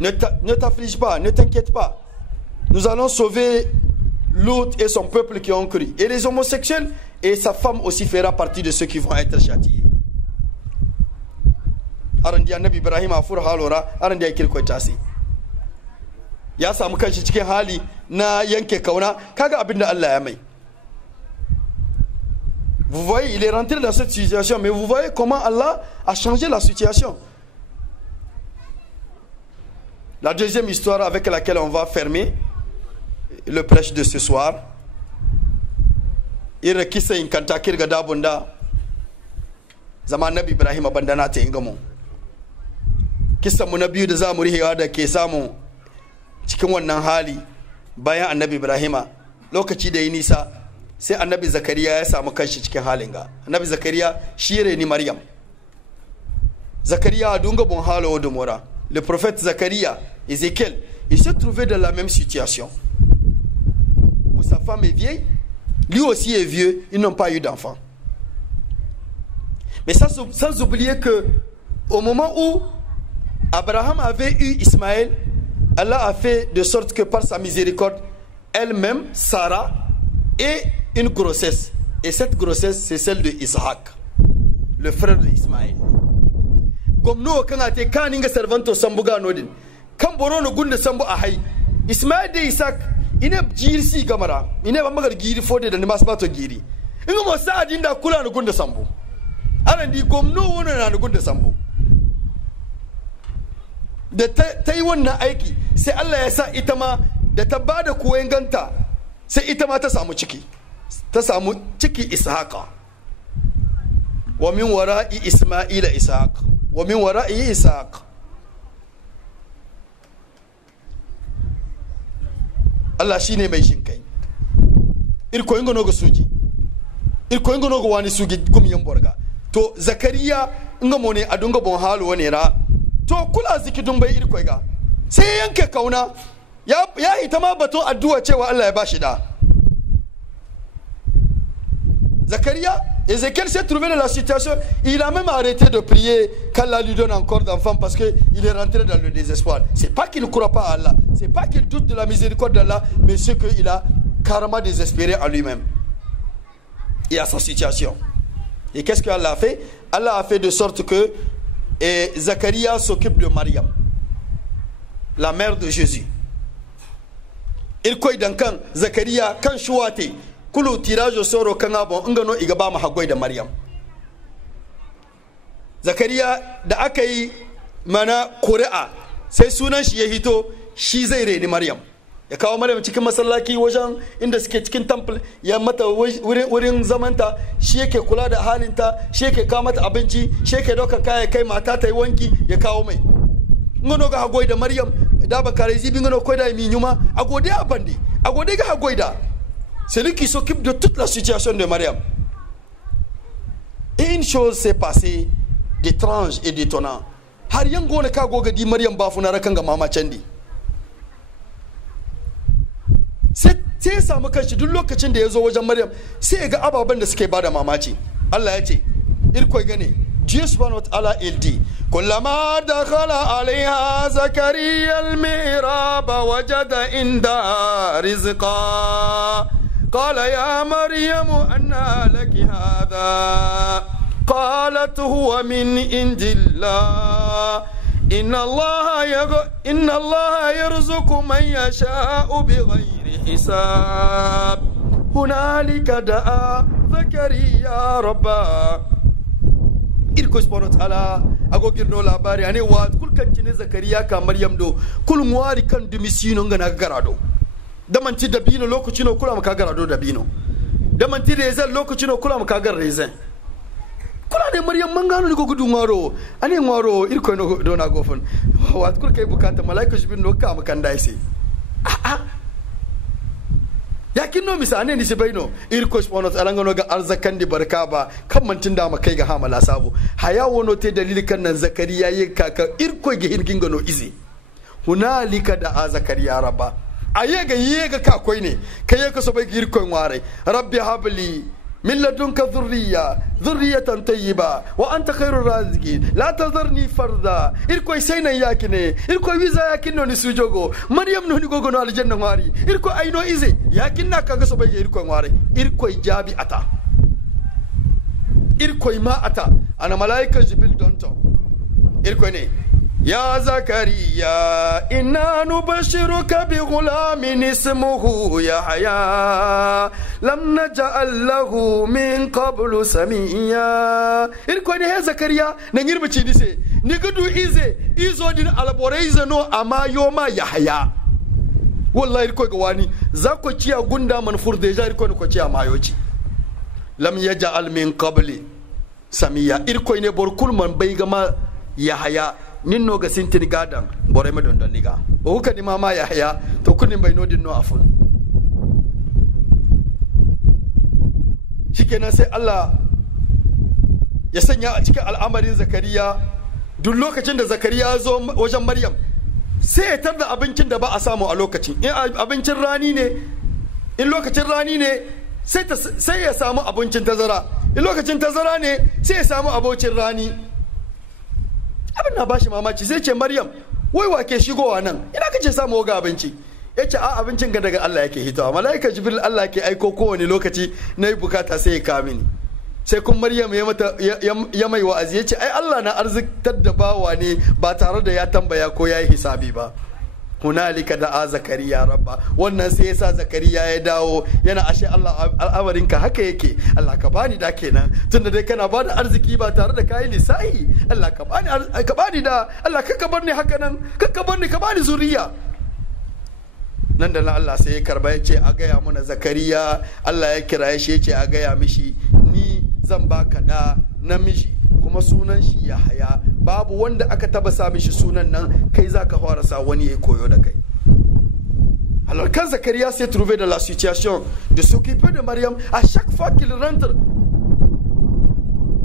ne t'afflige pas, ne t'inquiète pas, nous allons sauver Lot et son peuple qui ont cru, et les homosexuels, et sa femme aussi fera partie de ceux qui vont être châtiés. Arandi annabi Ibrahim afur halora arandi akir ko tasi ya samu kanshi cikin hali na yanke kauna kaga abinda Allah ya mai. Vous voyez, il est rentré dans cette situation, mais vous voyez comment Allah a changé la situation. La deuxième histoire avec laquelle on va fermer le prêche de ce soir. Ira kisa in kanta kirga dabunda zaman Nabi Ibrahim bandana ta ingamo. Kisa mu na biyu da zamu rihewa da ke samu cikin wannan hali bayan Annabi Ibrahima lokaci da yi nisa sai Annabi Zakariya ya samu kanshi cikin halin ga. Annabi Zakariya shi ni Maryam. Zakariya dunga bon halo de mora. Le prophète Zacharia, Ézéchiel, il se trouvait dans la même situation. Où sa femme est vieille, lui aussi est vieux, ils n'ont pas eu d'enfant. Mais sans oublier que au moment où Abraham avait eu Ismaël, Allah a fait de sorte que par sa miséricorde, elle-même, Sarah, ait une grossesse. Et cette grossesse, c'est celle de Isaac, le frère de Ismaël. Gomno kan ate kaninga servanto sambuga nodin. Kan borono gunde sambu ahai. Ismaël de Isaac, ine jirsi gamara. Ine ba magar giri fode da nimas bato giri. Inga mo saadi inda kula no gunde sambu. Aran di gomno wona na no gunde sambu. Da ta yi wannan aiki sai Allah ya sa ita ma da ta bada koyon ganta sai ita ma ta samu ciki Ishaqa wa min wara'i Isma'ila Ishaq wa min wara'i Ishaq. Allah shine mai shinkai irko ingo nogo suji irko ingo nogo wani sugi gumiyan borga to Zakariya inga mone adunga bon halu wani ra to kula ziki dun bai irko ga sai yanke kauna ya ita ma bato addu'a cewa Allah ya bashi da. Zacharia, Ézéchiel s'est trouvé dans la situation, il a même arrêté de prier quand Allah lui donne encore d'enfants parce qu'il est rentré dans le désespoir. C'est pas qu'il ne croit pas à Allah, c'est pas qu'il doute de la miséricorde d'Allah, mais c'est qu'il a carrément désespéré en lui-même et à sa situation. Et qu'est-ce qu'Allah a fait? Allah a fait de sorte que Zacharia s'occupe de Mariam, la mère de Jésus. Il koy dankan Zacharia kan shuwate kulu tirage au sort kan abon ngano igaba ma hagwai da Maryam. Zacharia da aka yi mana ƙuri'a sai sunan shi ya hito shi zai reni Maryam, ya kawo Maryam cikin masallaci wajen inda suke cikin temple, ya mata wurin zamanta, shi yake kula da halinta, shi yake kawo mata abinci, shi yake daukan kaya kai mata ta yi wanki ya kawo mai. Ngono ga hagwai da Maryam da ba kare zibi ngono koy da mi nyuma agode abandi agode ga hagwai da. C'est lui qui s'occupe de toute la situation de Maryam. Et une chose s'est passée d'étrange et d'étonnant. Har yango ne ka goga di Maryam ba funara kan ga mama candi. Sai ya samu kanshi duk lokacin da ya zo wajen Maryam sai ya ga ababen da suke bada mamaci. Allah ya ce irkoi gane Dieu subhanahu wa ta'ala il dit كلما دخل عليها زكريا المحراب وجد عندها رزقا قال يا مريم أنى لك هذا قالت هو من عند الله إن الله يرزق من يشاء بغير حساب هنالك دعا زكريا ربه irko subhanahu wa ta'ala ago girno labari ane wa kul kan cine Zakariya ka Maryam do kul ngwari kan dumisino ngana garado damanti dabino lokacino kula maka garado dabino damanti rezen lokacino kula maka gar rezen kula ne Maryam mangano ni go gudu ngwaro ane ngwaro irko no do na gofon wa kul kay bukata malaika jibin no ka makan dai sai yakin no misane ni sibaino irko subhanahu wa ta'ala ngano ga arzakan di barka ba kan mantin da makai ga hamala sabo haya wono te dalili kan nan Zakariya yin kaka irko ga hirgin gano izi hunalika da Zakariya rabba ayega yega ka koi ne kai ka so bai irko ngware rabbi habli من لدنك ذرية طيبة وأنت خير الرازقين لا تذرني فردا إركوي سينا ياكني إركوي ويزا ياكنو نسوجوغو مريم نوني غوغو على الجنة ماري إركوي أينو إيزي ياكننا كاغسو بيجي إركوي ماري إركوي جابي أتا إركوي ما أتا أنا ملايكة جبل دونتو إركوي ني يا زكريا إنا نبشرك بغلام اسمه يحيى لم نجعل له من قبل سميا إركوني يا زكريا نغير بتشيديسي نيغدو إيزو دين البوريزا نو أما يوما يحيى والله إركوي غواني زاكو تشيا غوندا منفور ديجا إركوني كو تشيا مايوتي لم يجعل من قبل سميا إركوي ني بوركول من بيغما يحيى ninno ga sintini gadan bore me don dalliga o hukani mama Yahya to kunin bai nodin no afun shikenan sai Allah ya sanya a cikin al'amarin Zakariya duk lokacin da Zakariya ya zo wajen Maryam sai ya tarda abincin da ba a samu a lokacin in abincin rani ne in lokacin rani ne sai ya samu abincin tazara in lokacin tazara ne sai ya samu abocin rani abin na bashi mamaci sai ce Maryam wai wa ke shigowa nan ina kace samu ga abinci yace a abincin ga daga Allah yake hitowa malaika Jibril Allah ke aiko kowane lokaci nayi bukata sai ya kawo mini sai kun Maryam ya mai wa'azi yace ai Allah na arziktar da bawa ne ba tare da ya tambaya ko yayi hisabi ba hunalika da zakariya rabba wannan sai yasa zakariya ya dawo yana ashe Allah al'amarin ka haka yake Allah ka bani da kenan tunda dai kana bada arziki ba tare da kai lissahi Allah ka bani da Allah ka bar ni haka nan ka bar ni ka bani zuriya nan da nan Allah sai ya karba ya ce a gaya mana zakariya Allah ya kira shi ya ce a gaya mishi ni zan baka da namiji kuma sunan shi Yahaya babu wanda aka taba sa mishi sunan nan kai zaka fara sa wani ya koyo da kai. Alors quand Zacharia s'est trouvé dans la situation de s'occuper de Mariam, à chaque fois qu'il rentre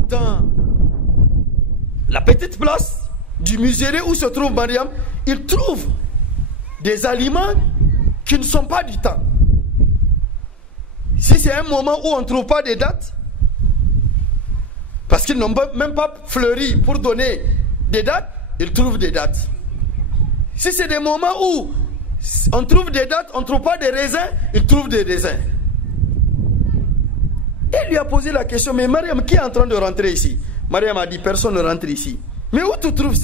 dans la petite place du musée où se trouve Mariam, il trouve des aliments qui ne sont pas du temps. Si c'est un moment où on ne trouve pas de dates, parce qu'ils n'ont même pas fleuri pour donner des dates, ils trouvent des dates. Si c'est des moments où on trouve des dates, on ne trouve pas des raisins, ils trouvent des raisins. Et il lui a posé la question, mais Mariam, qui est en train de rentrer ici? Mariam a dit, personne ne rentre ici. Mais où tu trouves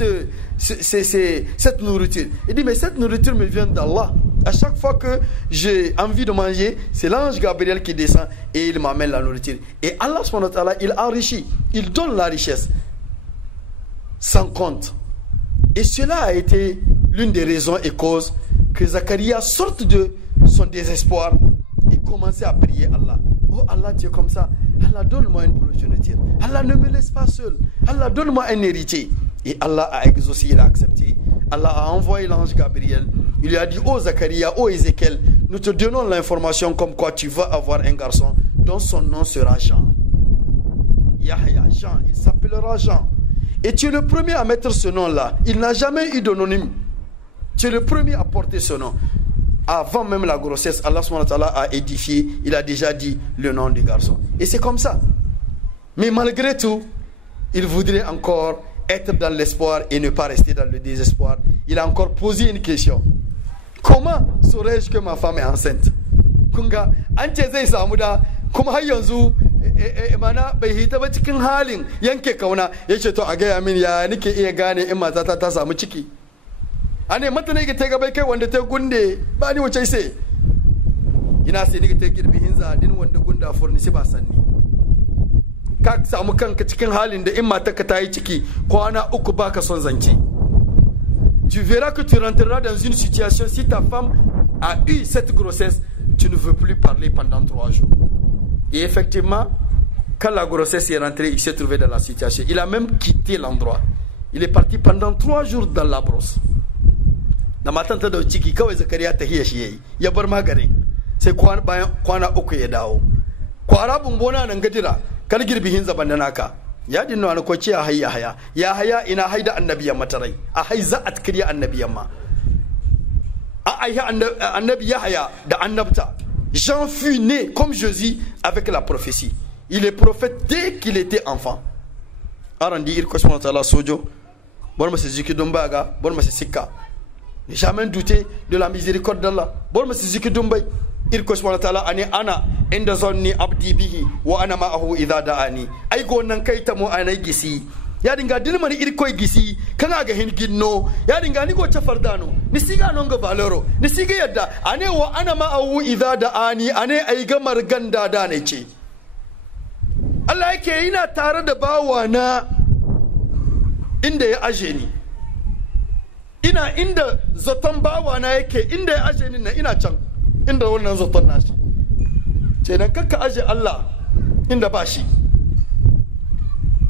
cette nourriture? Il dit, mais cette nourriture me vient d'Allah. À chaque fois que j'ai envie de manger, c'est l'ange Gabriel qui descend et il m'amène la nourriture. Et Allah subhanahu wa ta'ala, il enrichit, il donne la richesse sans compte. Et cela a été l'une des raisons et causes que Zacharia sorte de son désespoir et commence à prier Allah. Oh Allah, tu es comme ça. Allah, donne-moi une progéniture. Allah, ne me laisse pas seul. Allah, donne-moi un héritier. Et Allah a exaucé, il a accepté. Allah a envoyé l'ange Gabriel. Il lui a dit, oh Zacharia, oh Ézéchiel, nous te donnons l'information comme quoi tu vas avoir un garçon dont son nom sera Jean. Yahya, Jean, il s'appellera Jean. Et tu es le premier à mettre ce nom-là. Il n'a jamais eu d'anonyme. Tu es le premier à porter ce nom. Avant même la grossesse, Allah subhanahu wa ta'ala a édifié, il a déjà dit le nom du garçon. Et c'est comme ça. Mais malgré tout, il voudrait encore être dans l'espoir et ne pas rester dans le désespoir. Il a encore posé une question. Comment saurais-je que ma femme est enceinte? Kunga, ance zai samu da kuma har yanzu mana bai hita ba cikin halin yanke kauna yace to a gaya min ya nake iya gane in matata ta samu ciki. Ane mata ne ke ta gabai kai wanda ta gunde ba ni wace sai ina sai ni ke ta girbi hinza din wanda gunda furni si ba sanni ka samu kanka cikin halin da in matarka ta yi ciki kwana uku baka son zance. Tu verras que tu rentreras dans une situation, si ta femme a eu cette grossesse, tu ne veux plus parler pendant 3 jours. Et effectivement, quand la grossesse est rentrée, il s'est trouvé dans la situation. Il a même quitté l'endroit. Il est parti pendant 3 jours dans la brosse. Na matanta da ciki kawai Zakariya tahiya shi yayi ya bar maganin sai kwana uku ya dawo kwara bumbona nan gadira kal girbihin zaban da naka ya dinno an ko ce a haya ya haya ina haida annabiyan matarai a haiza atkiriya annabiyan ma a aiha annabi Yahya da annabta. Jean fut né comme Jésus avec la prophétie. Il est prophète dès qu'il était enfant. Arandi irko subhanahu wa ta'ala sojo bon ma se ziki dumbaga bon ma se sikka. Ne jamais douter de la miséricorde d'Allah. Bon ma se ziki dumbay irko subhanahu wa ta'ala ani ana inda zanni abdi bihi wa ana ma'ahu idha da'ani. Ay go nan kai ta mu anai gisi ya dinga dilmani irkoy gisi kana ga hin ginno ya dinga ni go chafardano ni siga non ga valoro ni siga yadda ane wa ana ma'ahu idha da'ani ane ay ga marganda da ne ce Allah yake yana tare da bawana inda ya aje ni ina inda zaton bawana yake inda ya aje ni na ina can inda wannan zaton nashi ce dan kakka aje Allah inda ba shi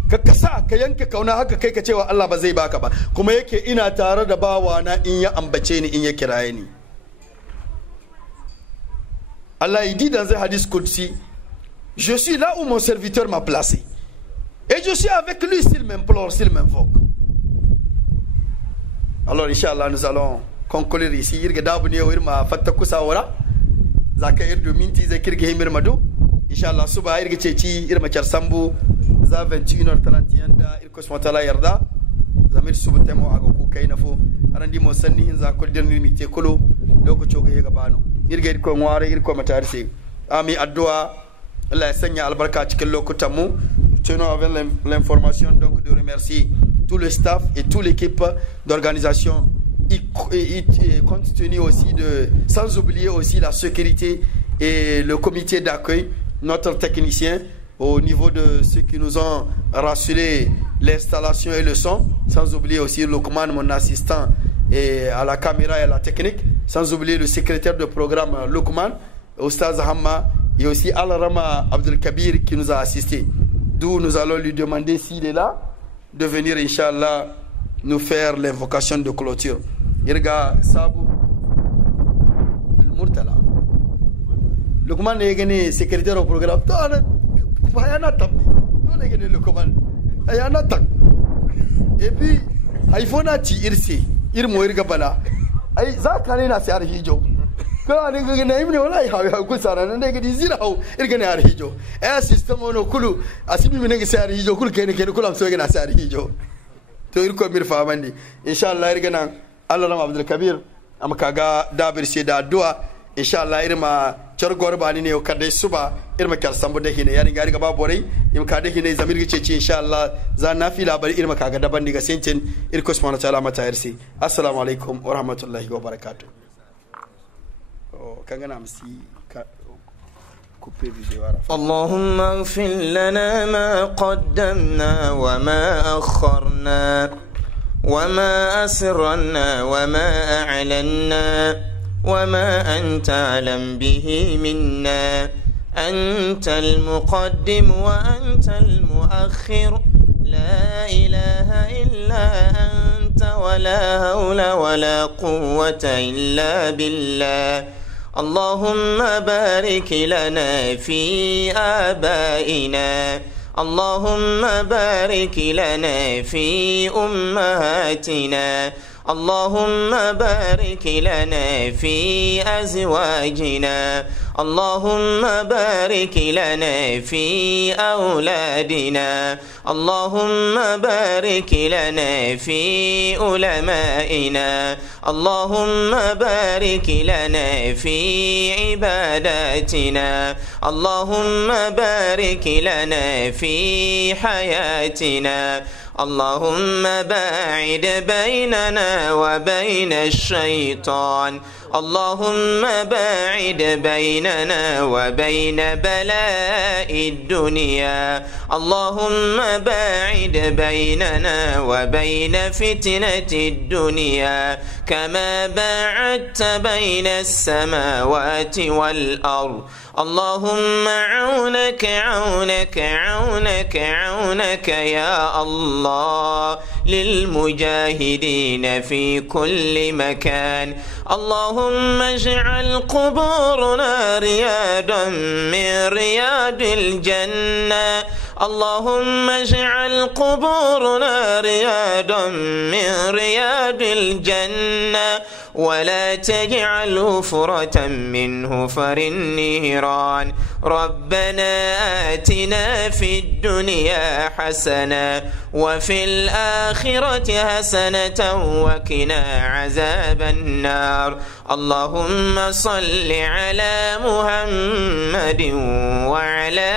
kakka sa ka yanke kauna haka kai ka cewa Allah ba zai baka ba kuma yake ina tare da bawana in ya ambace ni in ya kiraye ni. Allah il dit dans un hadith qudsi, je suis là où mon serviteur m'a placé et je suis avec lui s'il m'implore, s'il m'invoque. Alors Inch'Allah nous allons conclure ici. Irga dabu ne wirma fatta kusa wara zaka irdu minti zakirga himir madu Inch'Allah suba irga ceci irma charsambu za 21h31 da irko subhanahu wa ta'ala yarda zamir subtemo aga ku kayna fo arandi mo sanni hin za ko derni mi te kolo lokaci ga yega bano irga ko ngware irko matarisi ami addu'a Allah ya sanya albarka cikin lokutan mu. Tenons avec l'information donc de remercier tout le staff et toute l'équipe d'organisation, compte tenu aussi sans oublier aussi la sécurité et le comité d'accueil, notre technicien au niveau de ceux qui nous ont rassuré l'installation et le son, sans oublier aussi Lukman, mon assistant, et à la caméra et à la technique, sans oublier le secrétaire de programme Lukman, Oustaz Hamma, et aussi Al-Rama Abdel Kabir qui nous a assistés. D'où nous allons lui demander s'il est là, de venir, Inch'Allah, nous faire l'invocation de clôture. Irga Sabu Murtala. Lukman est gagné secrétaire au programme. Et puis, il faut irsi, irmo irga bala. Ay zakane na sar hijo. Ka ne ga ne imne wallahi ha ku sara nan daga di zira hau irga ne ar hijo. System ono kulu asibi mine ga sar hijo kul kene kulu am so ga na sar hijo. To irko mir fa mandi. Inshallah irga nan Allah ram Abdul Kabir am kaga dabir se da addu'a inshallah irma chargor bani ne o kadai suba irma kar sambo da hine yani gari gaba borai im ka da hine zamir gice ce inshallah za na fi labari irma kaga daban diga sencin irko subhanahu ta'ala mata yarsi. Assalamu alaikum wa rahmatullahi wa barakatuh. O kanga na msi couper vidéo ara. Allahumma ighfir lana ma qaddamna wa ma akharna wa ma asrarna wa ma a'lanna وما أنت أعلم به منا أنت المقدم وأنت المؤخر لا إله إلا أنت ولا هول ولا قوة إلا بالله اللهم بارك لنا في آبائنا اللهم بارك لنا في أمهاتنا اللهم بارك لنا في أزواجنا اللهم بارك لنا في أولادنا اللهم بارك لنا في علمائنا اللهم بارك لنا في عباداتنا اللهم بارك لنا في حياتنا اللهم باعد بيننا وبين الشيطان اللهم باعد بيننا وبين بلاء الدنيا اللهم باعد بيننا وبين فتنة الدنيا كما باعدت بين السماوات والأرض اللهم عونك عونك عونك عونك يا الله للمجاهدين في كل مكان اللهم اجعل قبورنا ريادا من رياض الجنة اللهم اجعل قبورنا ريادا من رياض الجنة ولا تجعل حفرة من حفر النيران ربنا آتنا في الدنيا حسنة وفي الآخرة حسنة وقنا عذاب النار اللهم صل على محمد وعلى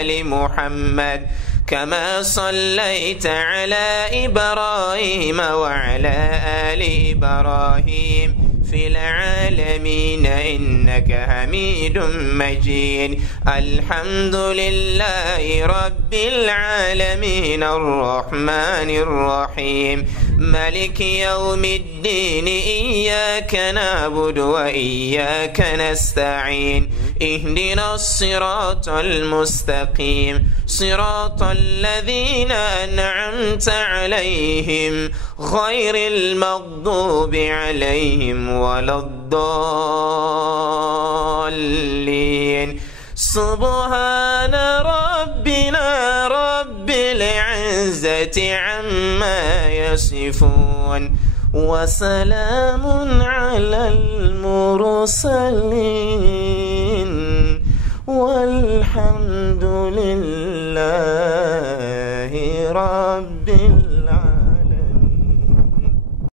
آل محمد كما صليت على إبراهيم وعلى آل إبراهيم في العالمين إنك حميد مجيد الحمد لله رب العالمين الرحمن الرحيم مالك يوم الدين إياك نعبد وإياك نستعين اهدنا الصراط المستقيم صراط الذين أنعمت عليهم غير المغضوب عليهم ولا الضالين سبحان ربنا رب العزة عما يصفون وسلام على المرسلين والحمد لله رب العالمين.